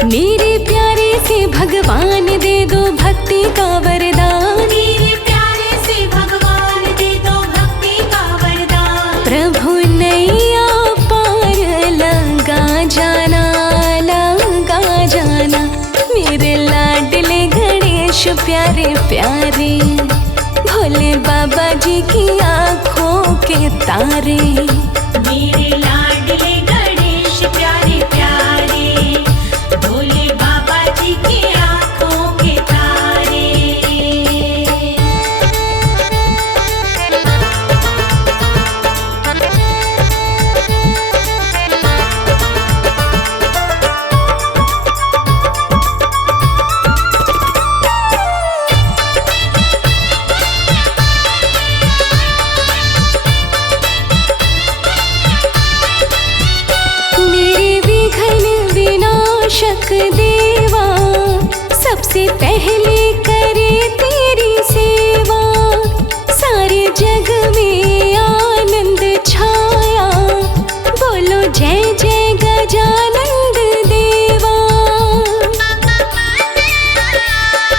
मेरे प्यारे से भगवान दे दो भक्ति का वरदान, मेरे प्यारे से भगवान दे दो भक्ति का वरदान। प्रभु नैया पार लगा जाना मेरे लाडले गणेश प्यारे प्यारे, भोले बाबा जी की आँखों के तारे। मेरे लाडले गणेश प्यारे प्यारे, भोले बाबा जी की आँखों के तारे। मेरे विघ्न विनाशक देवा, सबसे पहले करे तेरी सेवा, सारे जग में आनंद छाया, बोलो जय जय गजानंद देवा।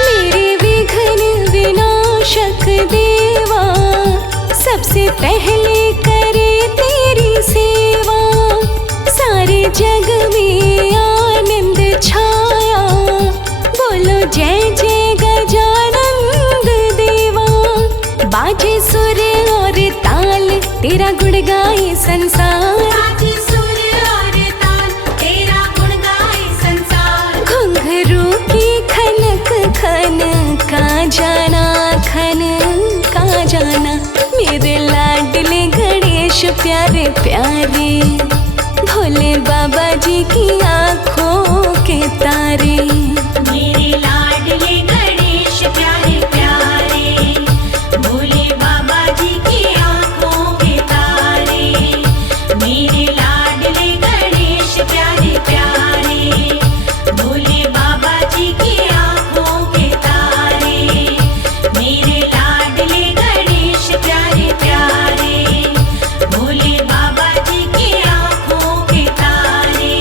मेरे विघ्न विनाशक देवा, सबसे पहले करे तेरी सेवा, सारे जग में आनंद छाया, बोलो जय जय गजानंद देवा। बाजे सुर और ताल तेरा गुण गाए संसार, आज सुर और ताल तेरा गुण गाए संसार। घुंघरू की खनक खन का जाना मेरे लाडले गणेश प्यारे प्यारे, भोले बाबा जी की आँखों के तारे। मेरे लाडले गणेश प्यारे प्यारे, भोले बाबा जी की आँखों के तारे। मेरे लाडले गणेश प्यारे प्यारे, भोले बाबा जी की आँखों के तारे। मेरे लाडले गणेश प्यारे प्यारे, भोले बाबा जी की आँखों के तारे।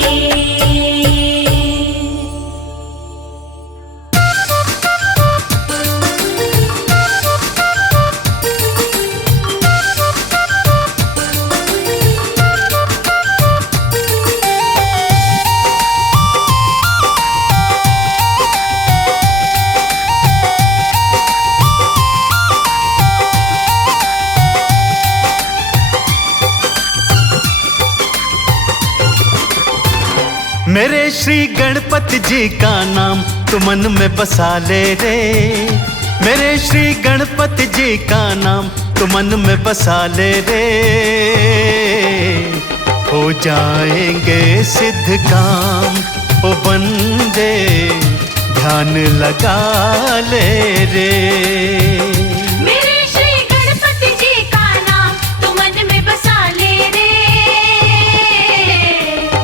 मेरे श्री गणपति जी का नाम तू मन में बसा ले रे। मेरे श्री गणपति जी का नाम तू मन में बसा ले रे। हो जाएंगे सिद्ध काम ओ बंदे, ध्यान लगा ले रे। मेरे श्री गणपति जी का नाम तू मन में बसा ले रे।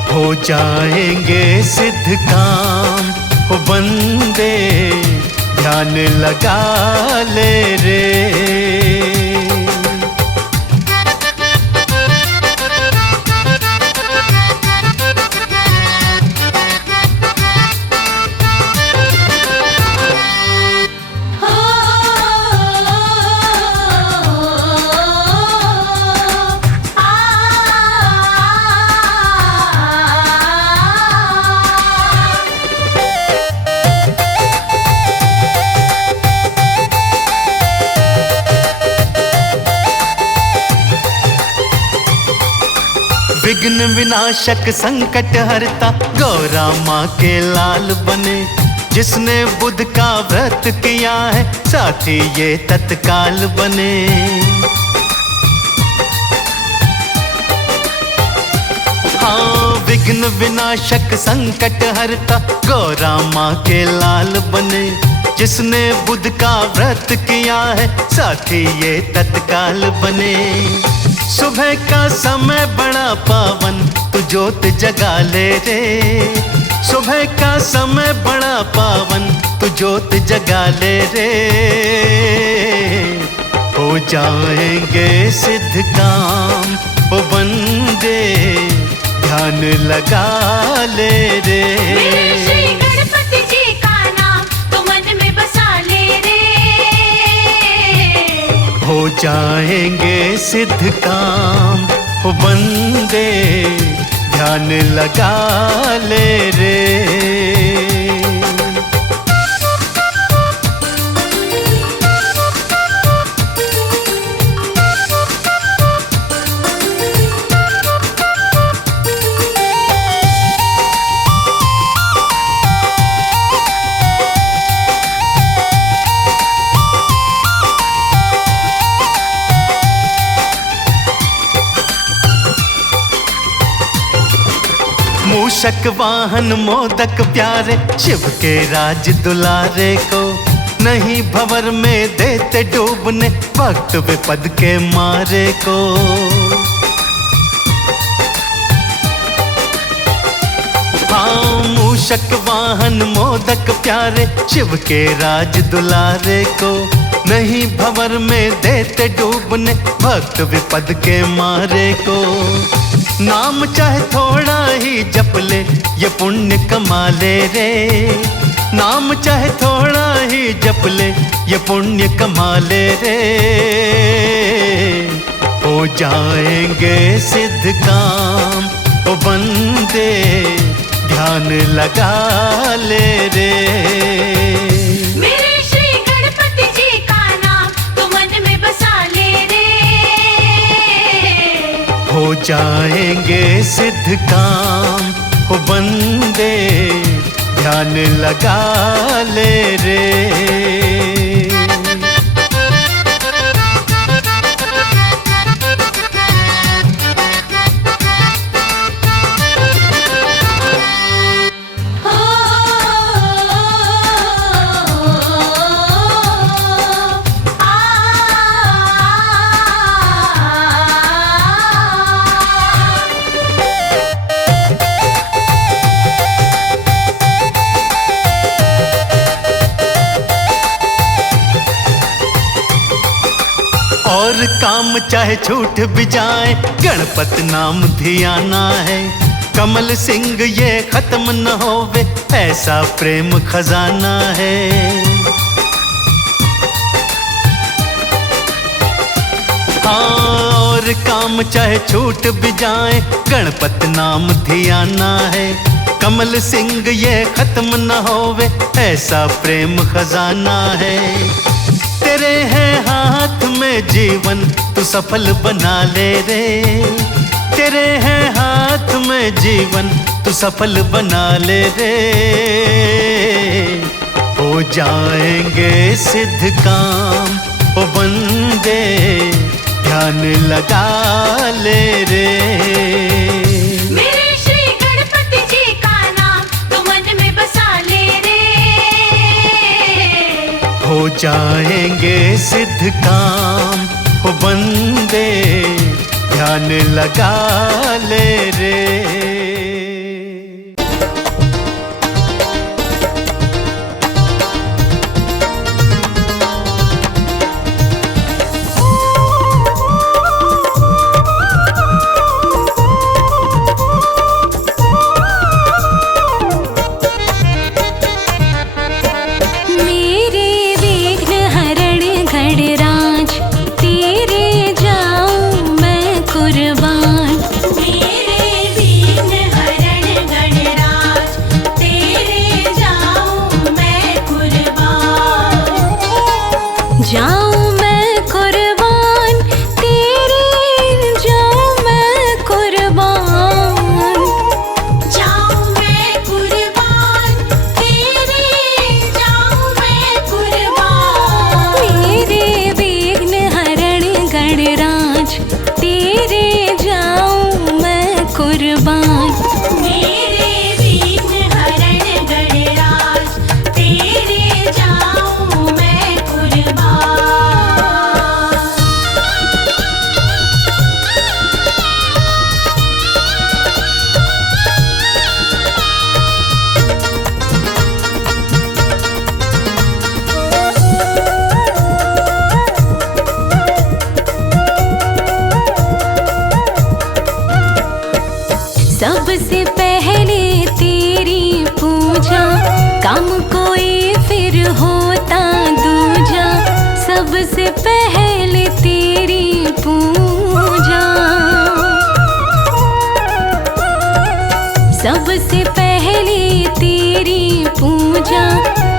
हो जाएंगे सिद्ध काम ओ बंदे, ध्यान लगा ले रे। विघ्न विनाशक संकट हरता गौरा माँ के लाल बने। जिसने बुध का व्रत किया है साथी ये तत्काल बने। हाँ, विघ्न विनाशक संकट हरता गौरा माँ के लाल बने। जिसने बुध का व्रत किया है साथी ये तत्काल बने। सुबह का समय बड़ा पावन तू ज्योत जगा ले रे। सुबह का समय बड़ा पावन तू ज्योत जगा ले रे। हो जाएंगे सिद्ध काम ओ बंदे, ध्यान लगा ले रे। मेरे श्री गणपति जी का नाम तू मन में बसा ले रे। हो जाएंगे सिद्ध काम ओ बंदे, ध्यान लगा ले रे। मूषक वाहन मोदक प्यारे, शिव के राज दुलारे को नहीं भंवर में देते डूबने, भक्त विपद के मारे को। हाँ, मूषक वाहन मोदक प्यारे, शिव के राज दुलारे को नहीं भंवर में देते डूबने, भक्त विपद के मारे को। नाम चाहे थोड़ा ही जप ले ये पुण्य कमा ले रे। नाम चाहे थोड़ा ही जप ले ये पुण्य कमा ले रे। हो जाएंगे सिद्ध काम ओ बंदे, ध्यान लगा ले रे। मेरे श्री गणपति जी का नाम तू मन में बसा ले रे। हो जाएंगे सिद्ध काम ओ बंदे, ध्यान लगा ले रे। और काम चाहे छूट भी जाए, गणपत नाम धियाना है। कमल सिंह ये खत्म न होवे, ऐसा प्रेम खजाना है। हाँ, और काम चाहे छूट भी जाए, गणपत नाम धियाना है। कमल सिंह ये खत्म न होवे, ऐसा प्रेम खजाना है। तेरे है हाथ में जीवन तू सफल बना ले रे। तेरे हैं हाथ में जीवन, तू सफल बना ले रे। हो जाएंगे सिद्ध काम, ओ बंदे ध्यान लगा ले रे। मेरे श्री गणपति जी का नाम तो मन में बसा ले रे। हो जाएंगे सिद्ध काम, ओ बंदे ध्यान लगा ले रे। सबसे पहले तेरी पूजा, काम कोई फिर होता दूजा। सबसे पहले तेरी पूजा, सबसे पहले तेरी पूजा,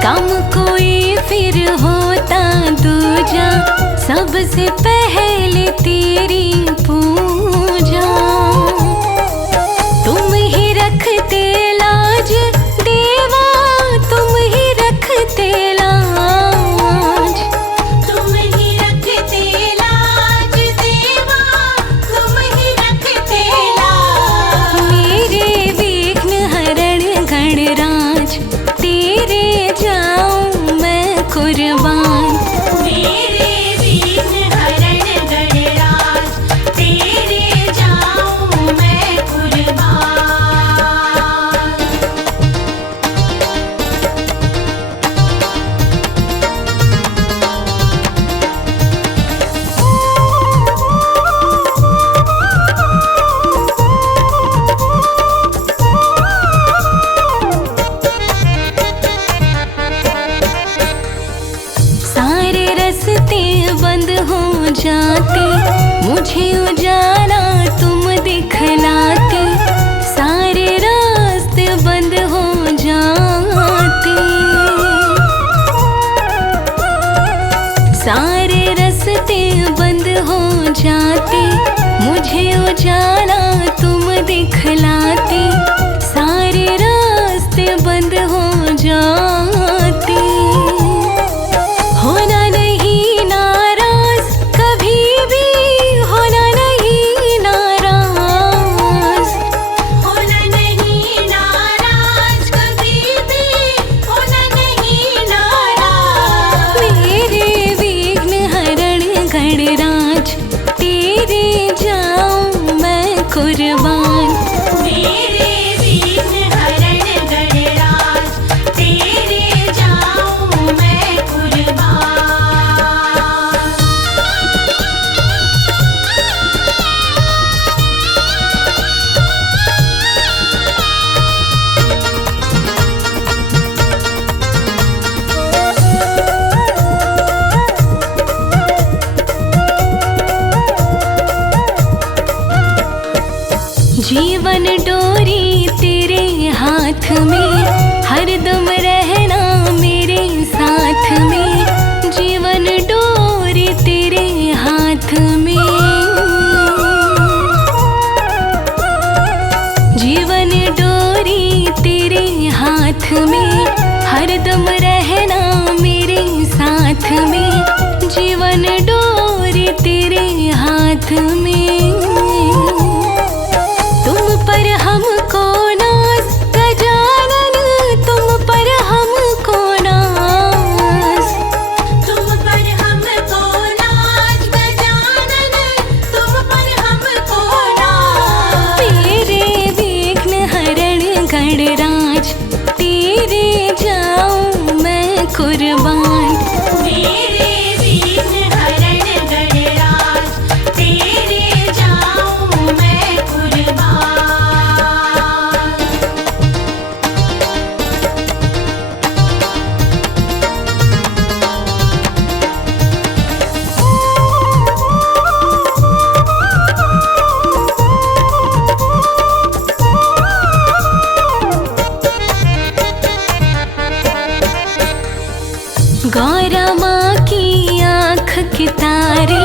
काम कोई फिर होता दूजा। सबसे पहले तेरी पूजा, तुम ही रखते लाज देवा, तुम ही रखते लाज। तुम ही रखते लाज देवा, तुम ही रखते लाज। मेरे विघ्न हरण गणराज, तेरे जाऊं मैं कुर्बान। मेरे विघ्न हरण गणराज, तेरे जाऊं मैं कुर्बान। सारे रास्ते बंद हो जाते, मुझे उजाला तुम दिखलाते। सारे रास्ते बंद हो जाते, सारे रास्ते बंद हो जाते, मुझे उजाला तुम दिखलाते। सारे रास्ते बंद हो जाते, होना नहीं नाराज कभी भी, होना नहीं नाराज। होना नहीं नाराज कभी भी, होना नहीं नाराज। मेरे विघ्न हरण गणराज, तेरे जाऊं मैं कुर्बान। मेरे विघ्न हरण गणराज, तेरे जाऊं मैं कुर्बान। जीवन डोरी तेरे हाथ में, हरदम रहना मेरे साथ में। जीवन डोरी तेरे हाथ में, हरदम रहना मेरे साथ में, जीवन डोरी तेरे हाथ में। तुम पर हमको नाज गजानन, तुम पर हमको नाज, तुम पर हमको नाज गजानन, तुम पर हमको नाज। तेरे विघ्न हरण गणराज, तेरे जाऊं मैं कुर्बान। मेरे विघ्न हरण गणराज, तेरे जाऊं मैं कुर्बान। गौरा माँ की आँख के तारे,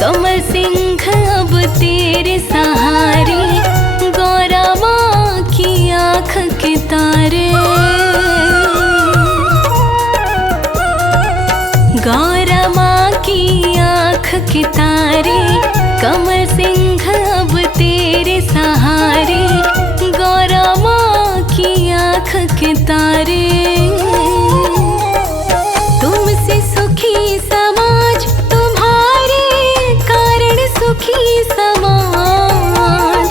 कमल सिंह अब तेरे सहारे। गौरा माँ की आँख के तारे, गौरा माँ की आँख के तारे, कमल सिंह अब तेरे सहारे। गौरा माँ की आँख के तारे, तुमसे सुखी समाज, तुम्हारे कारण सुखी समाज।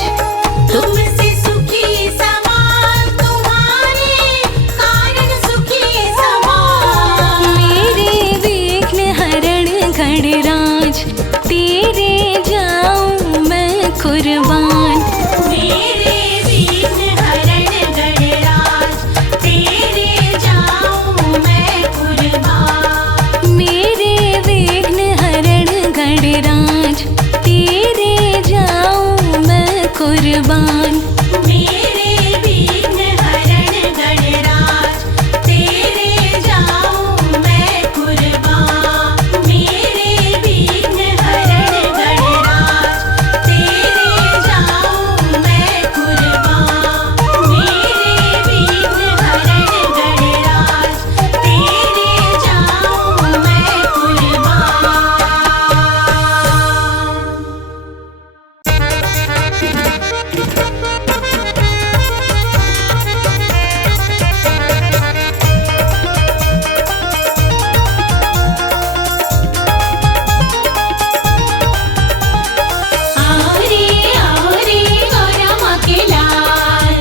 तुमसे सुखी समाज, तुम्हारे कारण सुखी समाज। मेरे विघ्न हरण गणराज, तेरे जाऊं मैं कुर्बान। मेरे विघ्न हरण गणराज, तेरे जाऊं मैं कुर्बान। मेरे विघ्न हरण गणराज, तेरे जाऊं मैं कुर्बान। मेरे विघ्न हरण गणराज, तेरे जाऊं मैं कुर्बान। मेरे विघ्न हरण गणराज, तेरे जाऊं मैं कुर्बान। मेरे विघ्न हरण गणराज, तेरे जाऊं मैं कुर्बान। आओ रे गौरा माँ के लाल।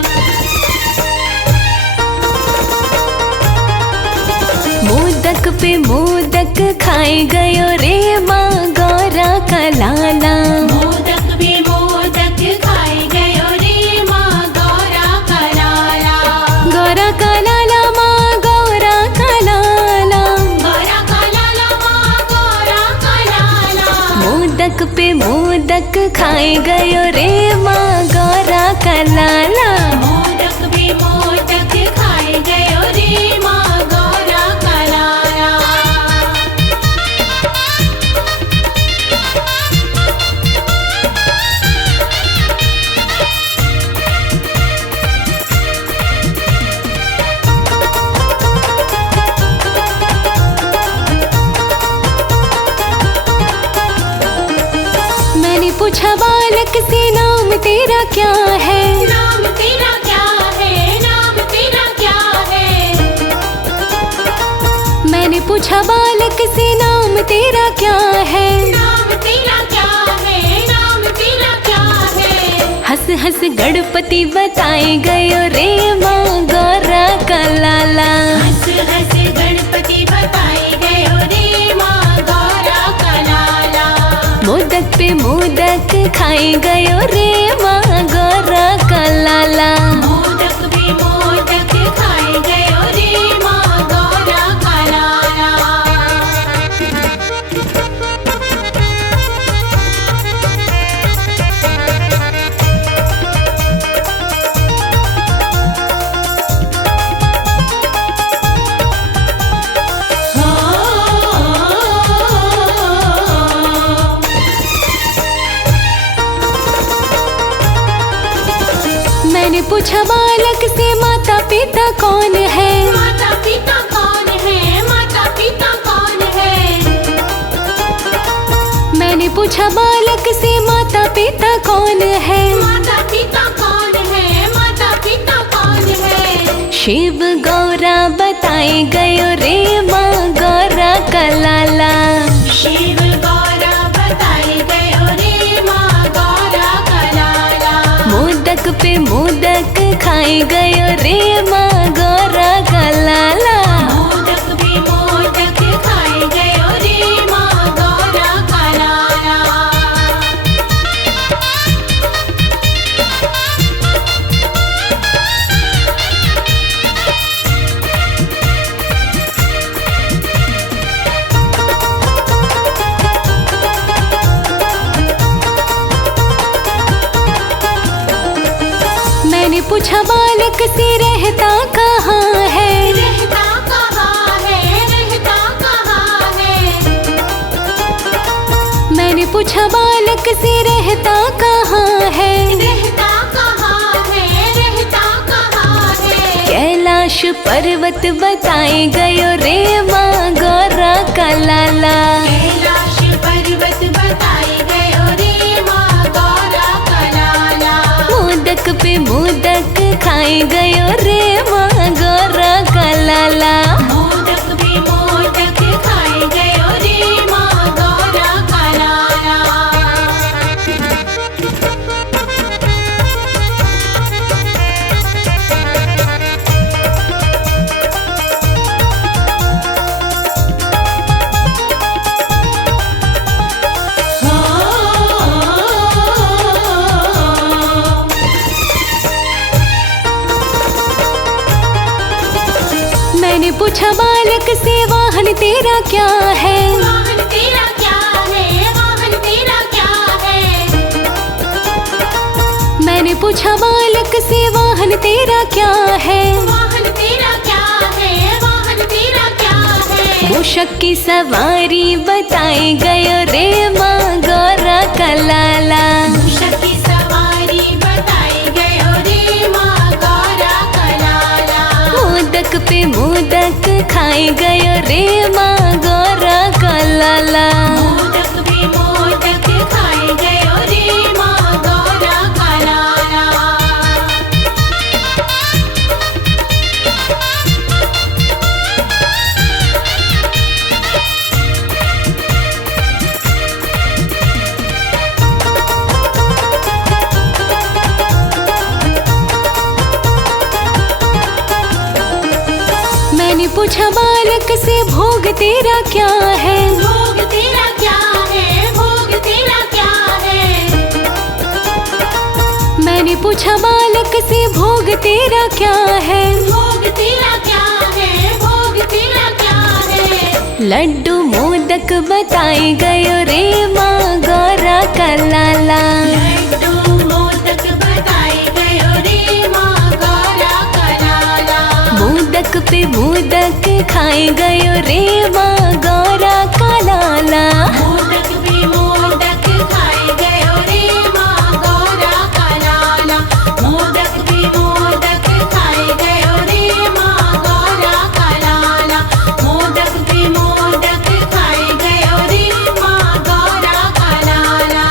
मोदक पे मोदक खाए गयो रे माँ गौरा का लाला। मोदक भी मोदक खाए गयो रे माँ गौरा का लाला। गौरा का लाला माँ गौरा का लाला। गौरा का लाला माँ गौरा का लाला। मोदक पे मोदक खाए गयो रे माँ गौरा का लाला। मोदक भी मोदक खाए गयो रे माँ गौरा का लाला। मैंने पूछा बालक से नाम तेरा क्या है। नाम तेरा क्या है, नाम तेरा क्या है। मैंने पूछा बालक से नाम तेरा क्या है। नाम तेरा क्या है, नाम तेरा क्या है। हंस हंस गणपति बताए गयो रे माँ गौरा का लाला। हंस हंस गणपति बताए गयो रे माँ गौरा का लाला। मोदक पे मोदक खाए गयो रे माँ गौरा का लाला। मोदक भी मोदक खाए गयो रे माँ गौरा का लाला। मैंने पूछा बालक से माता पिता कौन है। माता पिता पूछा बालक से माता पिता कौन है, माता पिता कौन है, माता पिता कौन है। शिव गौरा बताए गयो रे माँ गौरा का लाला। शिव गौरा बताई गयो रे माँ गौरा का लाला। मोदक पे मोदक खाए गयो रे माँ गौरा का लाला। मोदक भी मोदक खाई गयो रे माँ गौरा का लाला। मैंने पूछा बालक से रहता कहाँ है, रहता कहाँ है, रहता कहाँ है। मैंने पूछा बालक से रहता कहाँ है, रहता कहाँ है, रहता कहाँ है। कैलाश पर्वत बताए गयो रे माँ गौरा का लाला। कैलाश पर्वत बताई गयो रे माँ गौरा का लाला। मोदक पे मोदक खाए गयो रे माँ गौरा का लाला। मोदक भी मोदक खाई गयो रे माँ गौरा का लाला। मैंने पूछा बालक से वाहन तेरा क्या है, वाहन तेरा क्या है, वाहन तेरा क्या है। मैंने पूछा बालक से वाहन तेरा क्या है। वाहन तेरा क्या है, वाहन तेरा क्या है। मूषक की सवारी बताए गयो रे माँ गौरा का लाला। मूषक की सवारी बताई गयो रे माँ गौरा का लाला। मोदक पे मोदक खाए गयो रे माँ गौरा का लाला। मोदक भी मोदक खाई गयो रे माँ गौरा का लाला। मैंने पूछा बालक से भोग तेरा क्या है, भोग तेरा क्या है, भोग तेरा क्या है। मैंने पूछा बालक से भोग तेरा क्या है। भोग तेरा क्या है, भोग तेरा क्या है। लड्डू मोदक बताए गयो रे माँ गौरा का लाला। लड्डू मोदक बताई गयो रे माँ गौरा का लाला। मोदक पे मोदक खाए गयो रे माँ गौरा का लाला। मोदक भी मोदक खाई गयो रे माँ गौरा का लाला। मोदक भी मोदक खाई गयो रे माँ गौरा का लाला। मोदक भी मोदक खाई गयो रे माँ गौरा का लाला।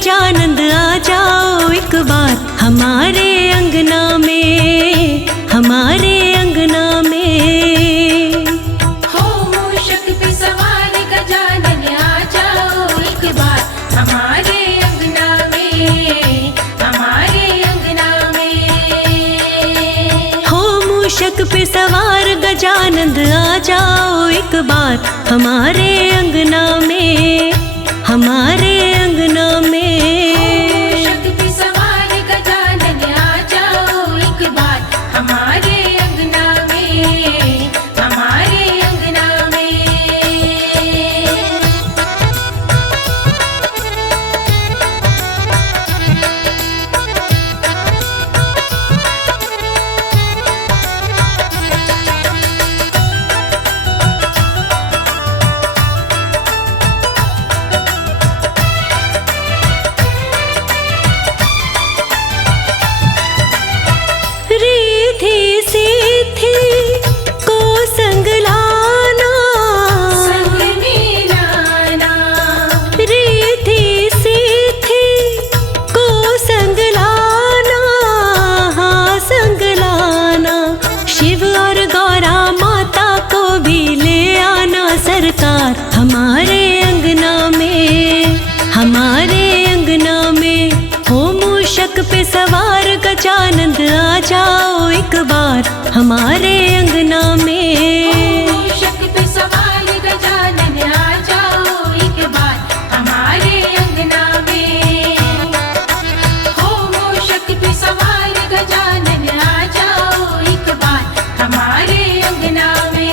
गजानंद आ जाओ एक बार हमारे अंगना में, हमारे अंगना में। हो मूषक पे सवार गजानन आ जाओ एक बार हमारे अंगना में, हमारे अंगना में। हो मूषक पे सवार गजानंद आ जाओ एक बार हमारे अंगना में, हमारे अंगना में। मूषक पे सवार गजानन आ जाओ एक बार हमारे अंगना में, हमारे अंगना में। रिद्धि सिद्धि को संग लाना, संग में लाना, रिद्धि सिद्धि को संग लाना, हाँ संग लाना। शिव और गौरा माता को भी ले आना सरकार हमारे अंगना में, हमारे अंगना में। हो मूषक पे सवार गजानंद आ जाओ एक बार हमारे अंगना में। मूषक पे सवार गजानन आ जाओ एक बार हमारे अंगना में। हो मूषक पे सवार गजानन आ जाओ एक बार हमारे अंगना में।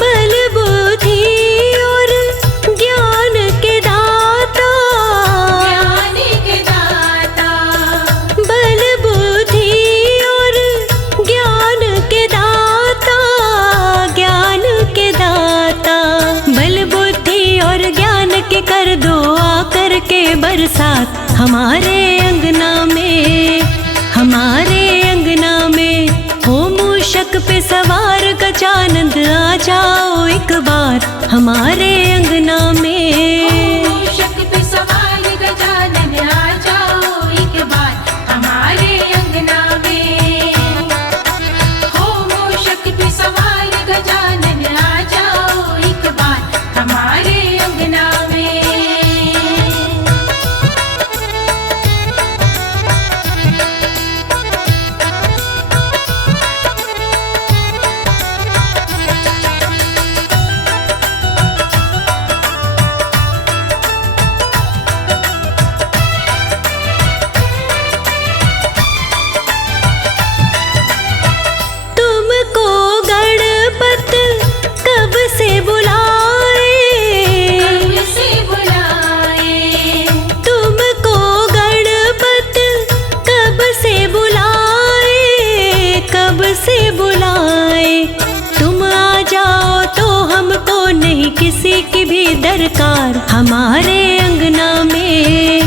बल बुद्धि और ज्ञान के दाता, ज्ञान के दाता, बल बुद्धि और ज्ञान के दाता, ज्ञान के दाता। बल बुद्धि और ज्ञान के कर दो आकर के बरसात हमारे अंगना में, हमारे अंगना में। हो मूषक पे सवार गजानंद आ जाओ एक बार हमारे अंगना में। मूषक पे सवार गजानन आ जाओ एक बार हमारे अंगना में। हो मूषक पे सवार गजानन आ जाओ एक बार हमारे अंगना में। तुमको गणपत कब से बुलाए, कब से बुलाए, तुमको गणपत कब से बुलाए, कब से बुलाए। तुम आ जाओ तो हमको नहीं किसी की भी दरकार हमारे अंगना में,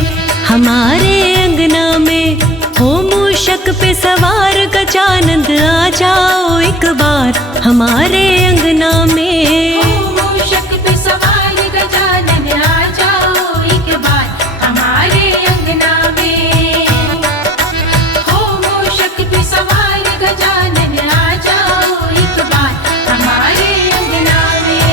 हमारे अंगना में। हो मूषक पे सवार गजानंद आ जाओ एक बार हमारे अंगना में। मूषक पे सवार गजानन आ जाओ एक बार हमारे अंगना में। हो मूषक पे सवार गजानन आ जाओ एक बार हमारे अंगना में।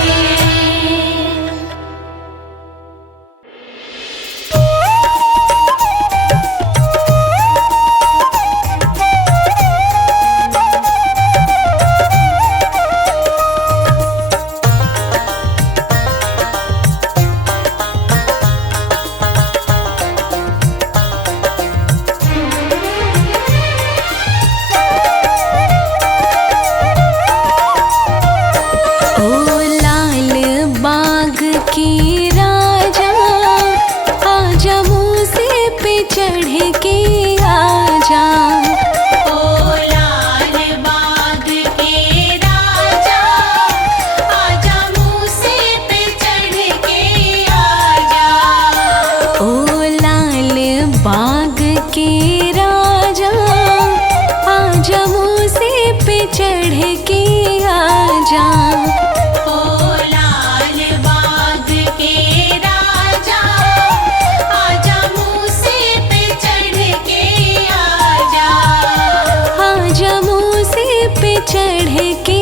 आजा। ओ लाल बाग के राजा, आजा मूसे पे चढ़ के आजा। आजा मूसे पे चढ़ के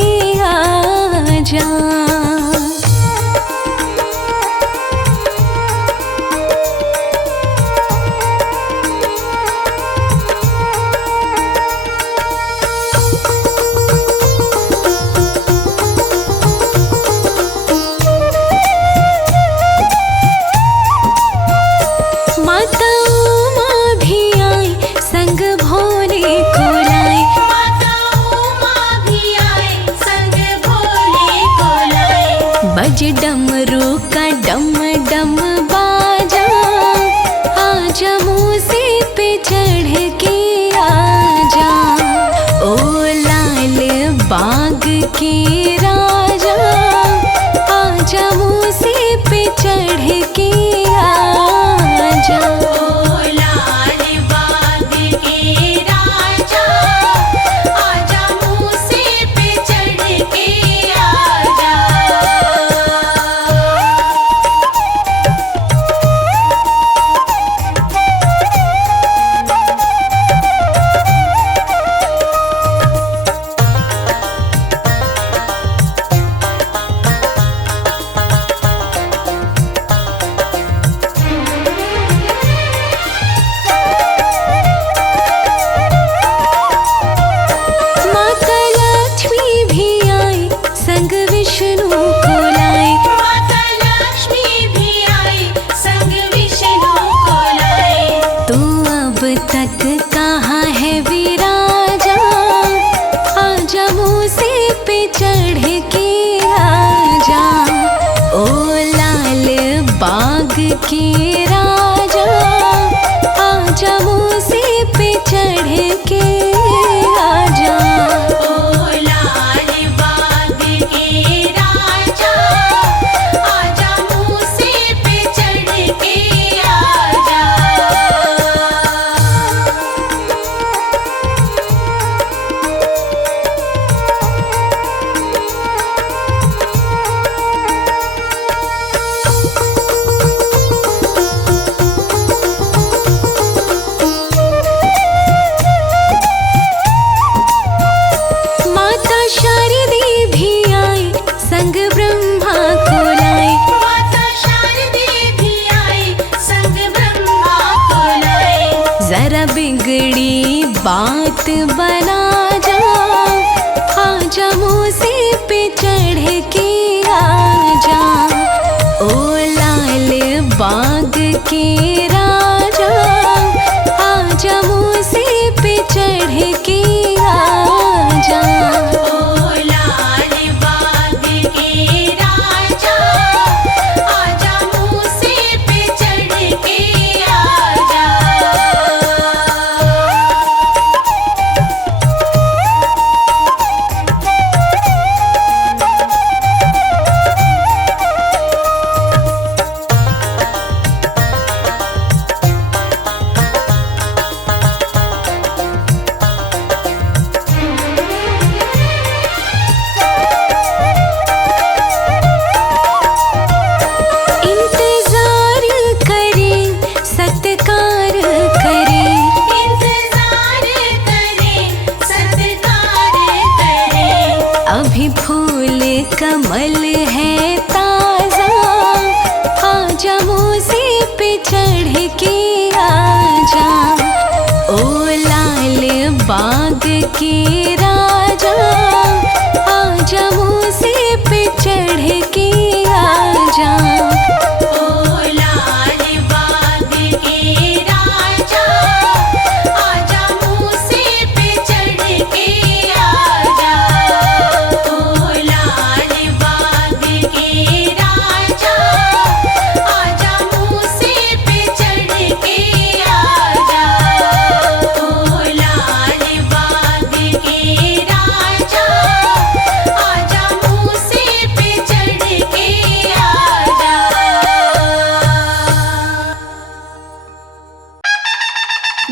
आजा। माता उमा भी आई संग भोले को लाई। माता उमा भी आए संग भोले को लाए। बज डमरू का डम डम बाजा। आजा मूसे पे चढ़ के आजा। ओ लाल बाग के राजा, आजा मूसे पे चढ़ के आजा। ओ लाल बाग के राजा, आजा मूसे पे चढ़ के आजा। माता लक्ष्मी भी आई संग विष्णु को लाई। माता लक्ष्मी भी आई संग विष्णु को लाए। तू अब तक कहाँ है विराजा। आजा मूसे पे चढ़ के आजा। ओ लाल बाग के राजा, आजा मूसे पे चढ़ के आजा। ओ लाल बाग के राजा, आजा मूसे पे चढ़ के आजा। माता शारदी भी आई संग ब्रह्मा को लाई। माता शारदे भी आई संग ब्रह्मा को लाए। जरा बिगड़ी बात बना जा। आजा मूसे पे चढ़ के आजा। ओ लाल बाग के राजा, आजा मूसे पे चढ़ के आजा। ओ लाल बाग के राजा, आजा मूसे पे चढ़ के आजा। इंतजार करें सत्कार करें। इंतजार करें सत्कार करें। अभी फूल कमल है ताजा। आजा मूसे पे चढ़ के आजा। ओ लाल बाग के राजा, आजा मूसे पे चढ़ के आजा। ओ लाल बाग के राजा, आजा मूसे पे चढ़ के आजा। ओ लाल बाग के राजा, आजा मूसे पे चढ़ के आजा। ओ लाल बाग के राजा, आजा मूसे पे चढ़ के आजा।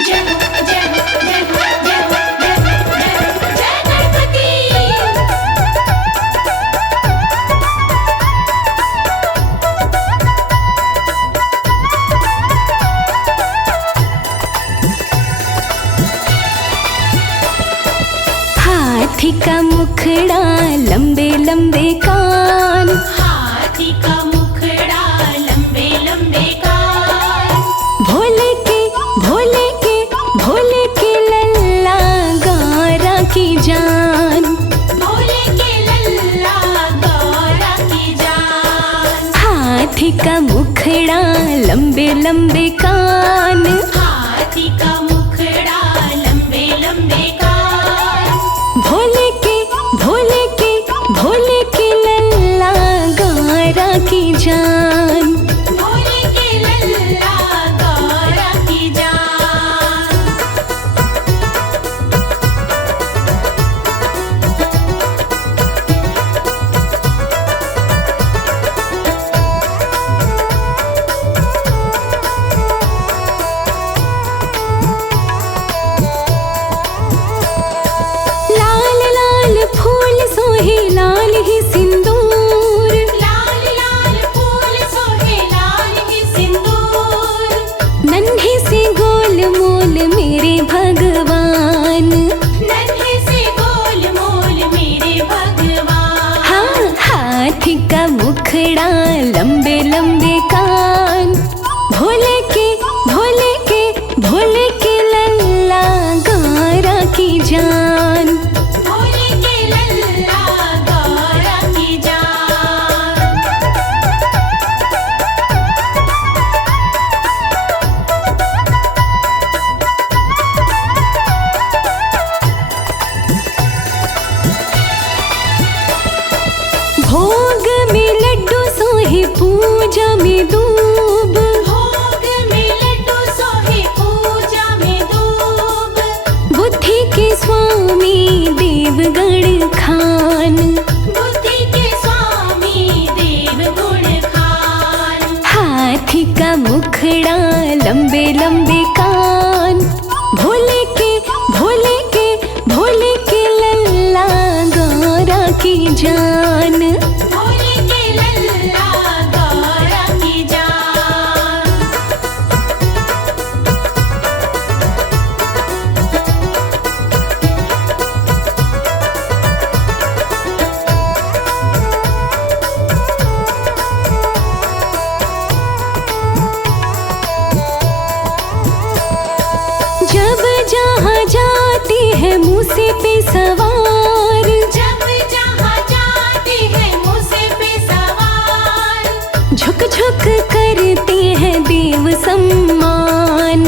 जय हो जय हो जय हो जय हो जय हो जय हो जय गणपति। का मुखड़ा लंबे लंबे कान, हाथी का मुखड़ा लंबे लंबे कान, भोले के भोले के भोले के लल्ला गौरा की जान, भोले के लल्ला गौरा की जान। हाथी का मुखड़ा लंबे लंबे कान, हाथी का मुखड़ा लंबे लंबे कान, भोले के भोले के भोले के लल्ला गौरा की जान। भोले के लल्ला गौरा की जान। लाल लाल फूल सोहे लाल ही सिंदूर, लाल लाल फूल सोहे लाल ही सिंदूर, नन्हे से गोल मोल मेरे भगवान। नन्हे से गोल मोल मेरे भगवान। हाँ, हाथी का मुखड़ा लंबे लंबे कान, भोले के भोले के भोले के लल्ला गौरा की जान। भोले के लल्ला गौरा की जान। भोग में लड्डू सोहे पूजा में दूब, भोग में लड्डू सोहे पूजा में दूब, बुद्धि के स्वामी देवगण खान। बुद्धि के स्वामी देव गुण खान। हाथी का मुखड़ा लंबे लंबे कान, भोले के भोले के भोले के लल्ला गौरा की जान। भोले के लल्ला गौरा की जान। जब जहाँ जाती है मूसे पे सवार, जब जहाँ जाती है मूसे पे सवार, झुक झुक करते हैं देव सम्मान।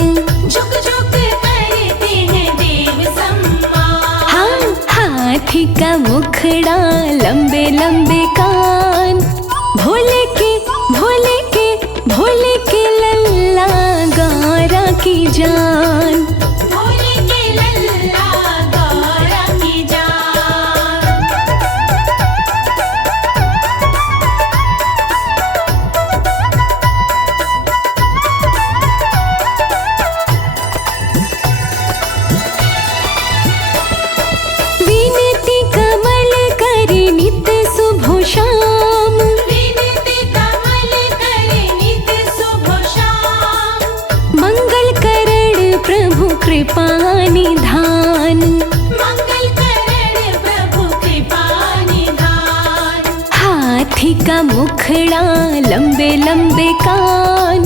झुक झुक करते हैं देव सम्मान। हाँ, हाथी का मुखड़ा लंबे लंबे कान, भोले के भोले के भोले के लल्ला गौरा की जान। भोले के लल्ला गौरा की जान। विनती कमल करे नित सुबह शाम, विनती कमल करे नित सुबह शाम, मंगल करण प्रभु कृपा निधान। मंगल करण प्रभु कृपा निधान। हाथी का मुखड़ा लंबे लंबे कान,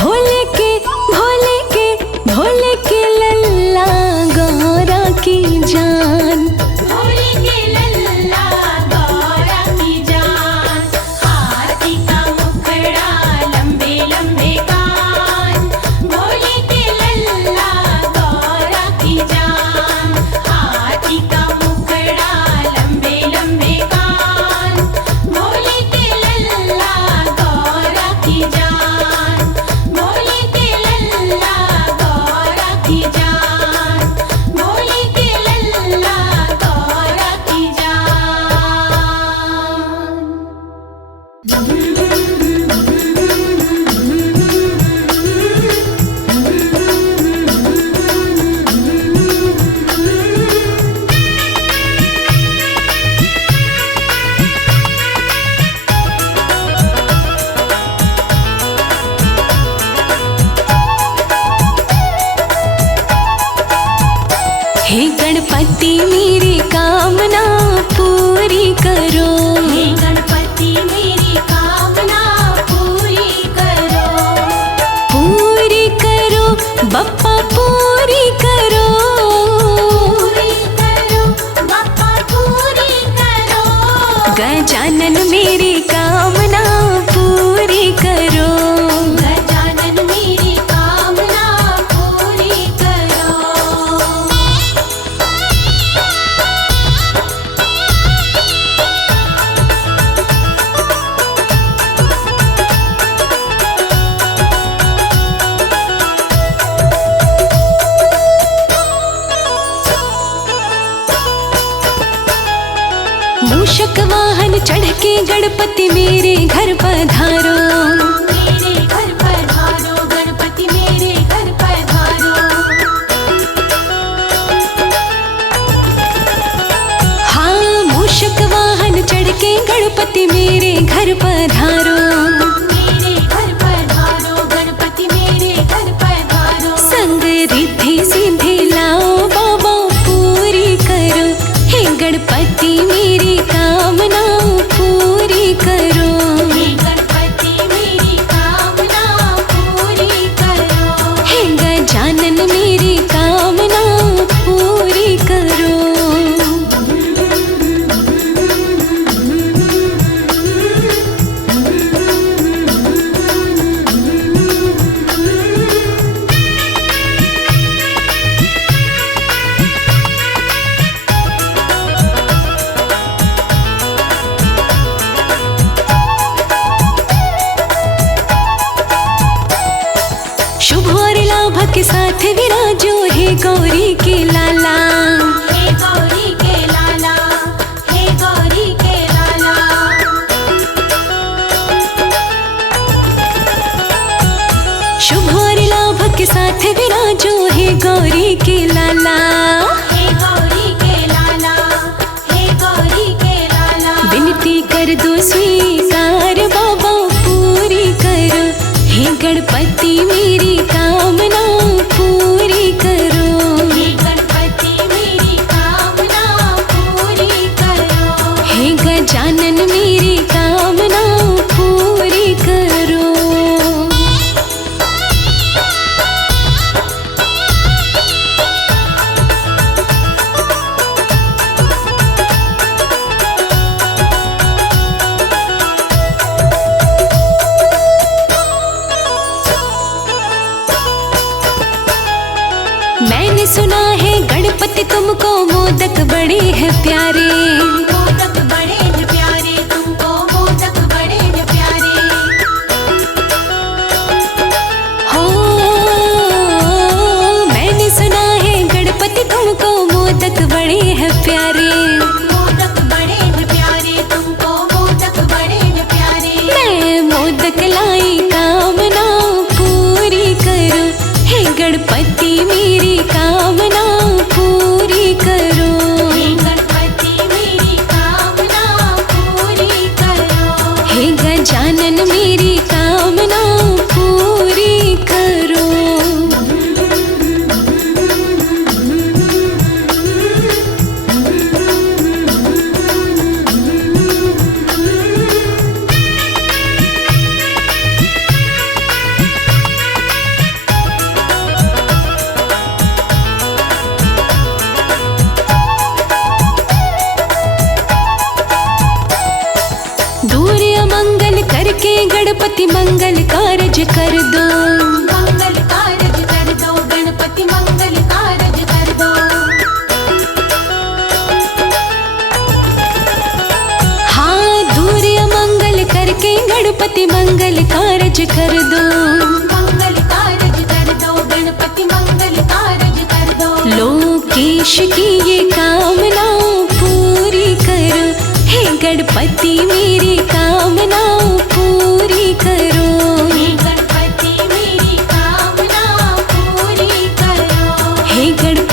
भोले के भोले के भोले के लल्ला गौरा की जान। भोले के लल्ला गौरा की जान। हाथी का मुखड़ा लंबे लंबे कान, भोले के लल्ला गौरा की जान। हाथी का मुखड़ा लंबे लंबे कान, भोले के लल्ला गौरा की जान। हे गणपति मेरी कामना पूरी करो। हे गणपति मेरी कामना पूरी करो। पूरी करो बप्पा पूरी करो। पूरी करो बाप्पा पूरी करो। गजानन मेरी कामना पूरी करो। गजानन मेरी कामना पूरी करो। मूषक वाहन चढ़ के गणपति मेरे घर पधारो। मेरे घर पधारो गणपति मेरे घर पधारो। हाँ मूषक वाहन चढ़ के गणपति मेरे घर पधारो। मेरे घर पधारो गणपति मेरे घर पधारो। संग रिद्धि सिद्धि लाओ बाबा पूरी करो। हे गणपति मेरी कामना पूरी करो। हे गणपति मेरी कामना पूरी करो। हे गजानन मेरी कामना पूरी करो। शुभ और लाभ के साथ विराजो हे गौरी के लाला। हे गौरी के लाला। हे गौरी के लाला। शुभ और लाभ के साथ विराजो हे गौरी के लाला। हे गौरी के लाला। हे गौरी के लाला। विनती कर दो स्वीकार बाबा पूरी करो। हे गणपति मेरी कामना पूरी करो। हे गणपति मेरी कामना पूरी करो। हे गजानन मेरी कामना पूरी करो। मैंने सुना है गणपति तुमको मोदक बड़े हैं प्यारे। मोदक बड़े हैं प्यारे तुमको मोदक बड़े हैं प्यारे। हो मैंने सुना है गणपति तुमको मोदक बड़े हैं प्यारे। मोदक बड़े हैं प्यारे तुमको मोदक बड़े हैं प्यारे। मैं मोदक लाई कामना पूरी करो। हे गणपति मेरी कामना पूरी करो। हे गणपति मेरी कामना पूरी करो। हे गजानन मेरी कामना पूरी करो। दूर अमंगल करके गणपति मंगल कारज कर दो। मंगल कारज कर दो गणपति मंगल कारज कर दो। हाँ दूर अमंगल करके गणपति मंगल कारज कर दो। मंगल कारज कर दो गणपति मंगल कारज कर दो। लोकेश की ये कामना पूरी करो। हे गणपति मेरी कामना पूरी करो। हे गणपति मेरी कामना पूरी करो। हे गणपति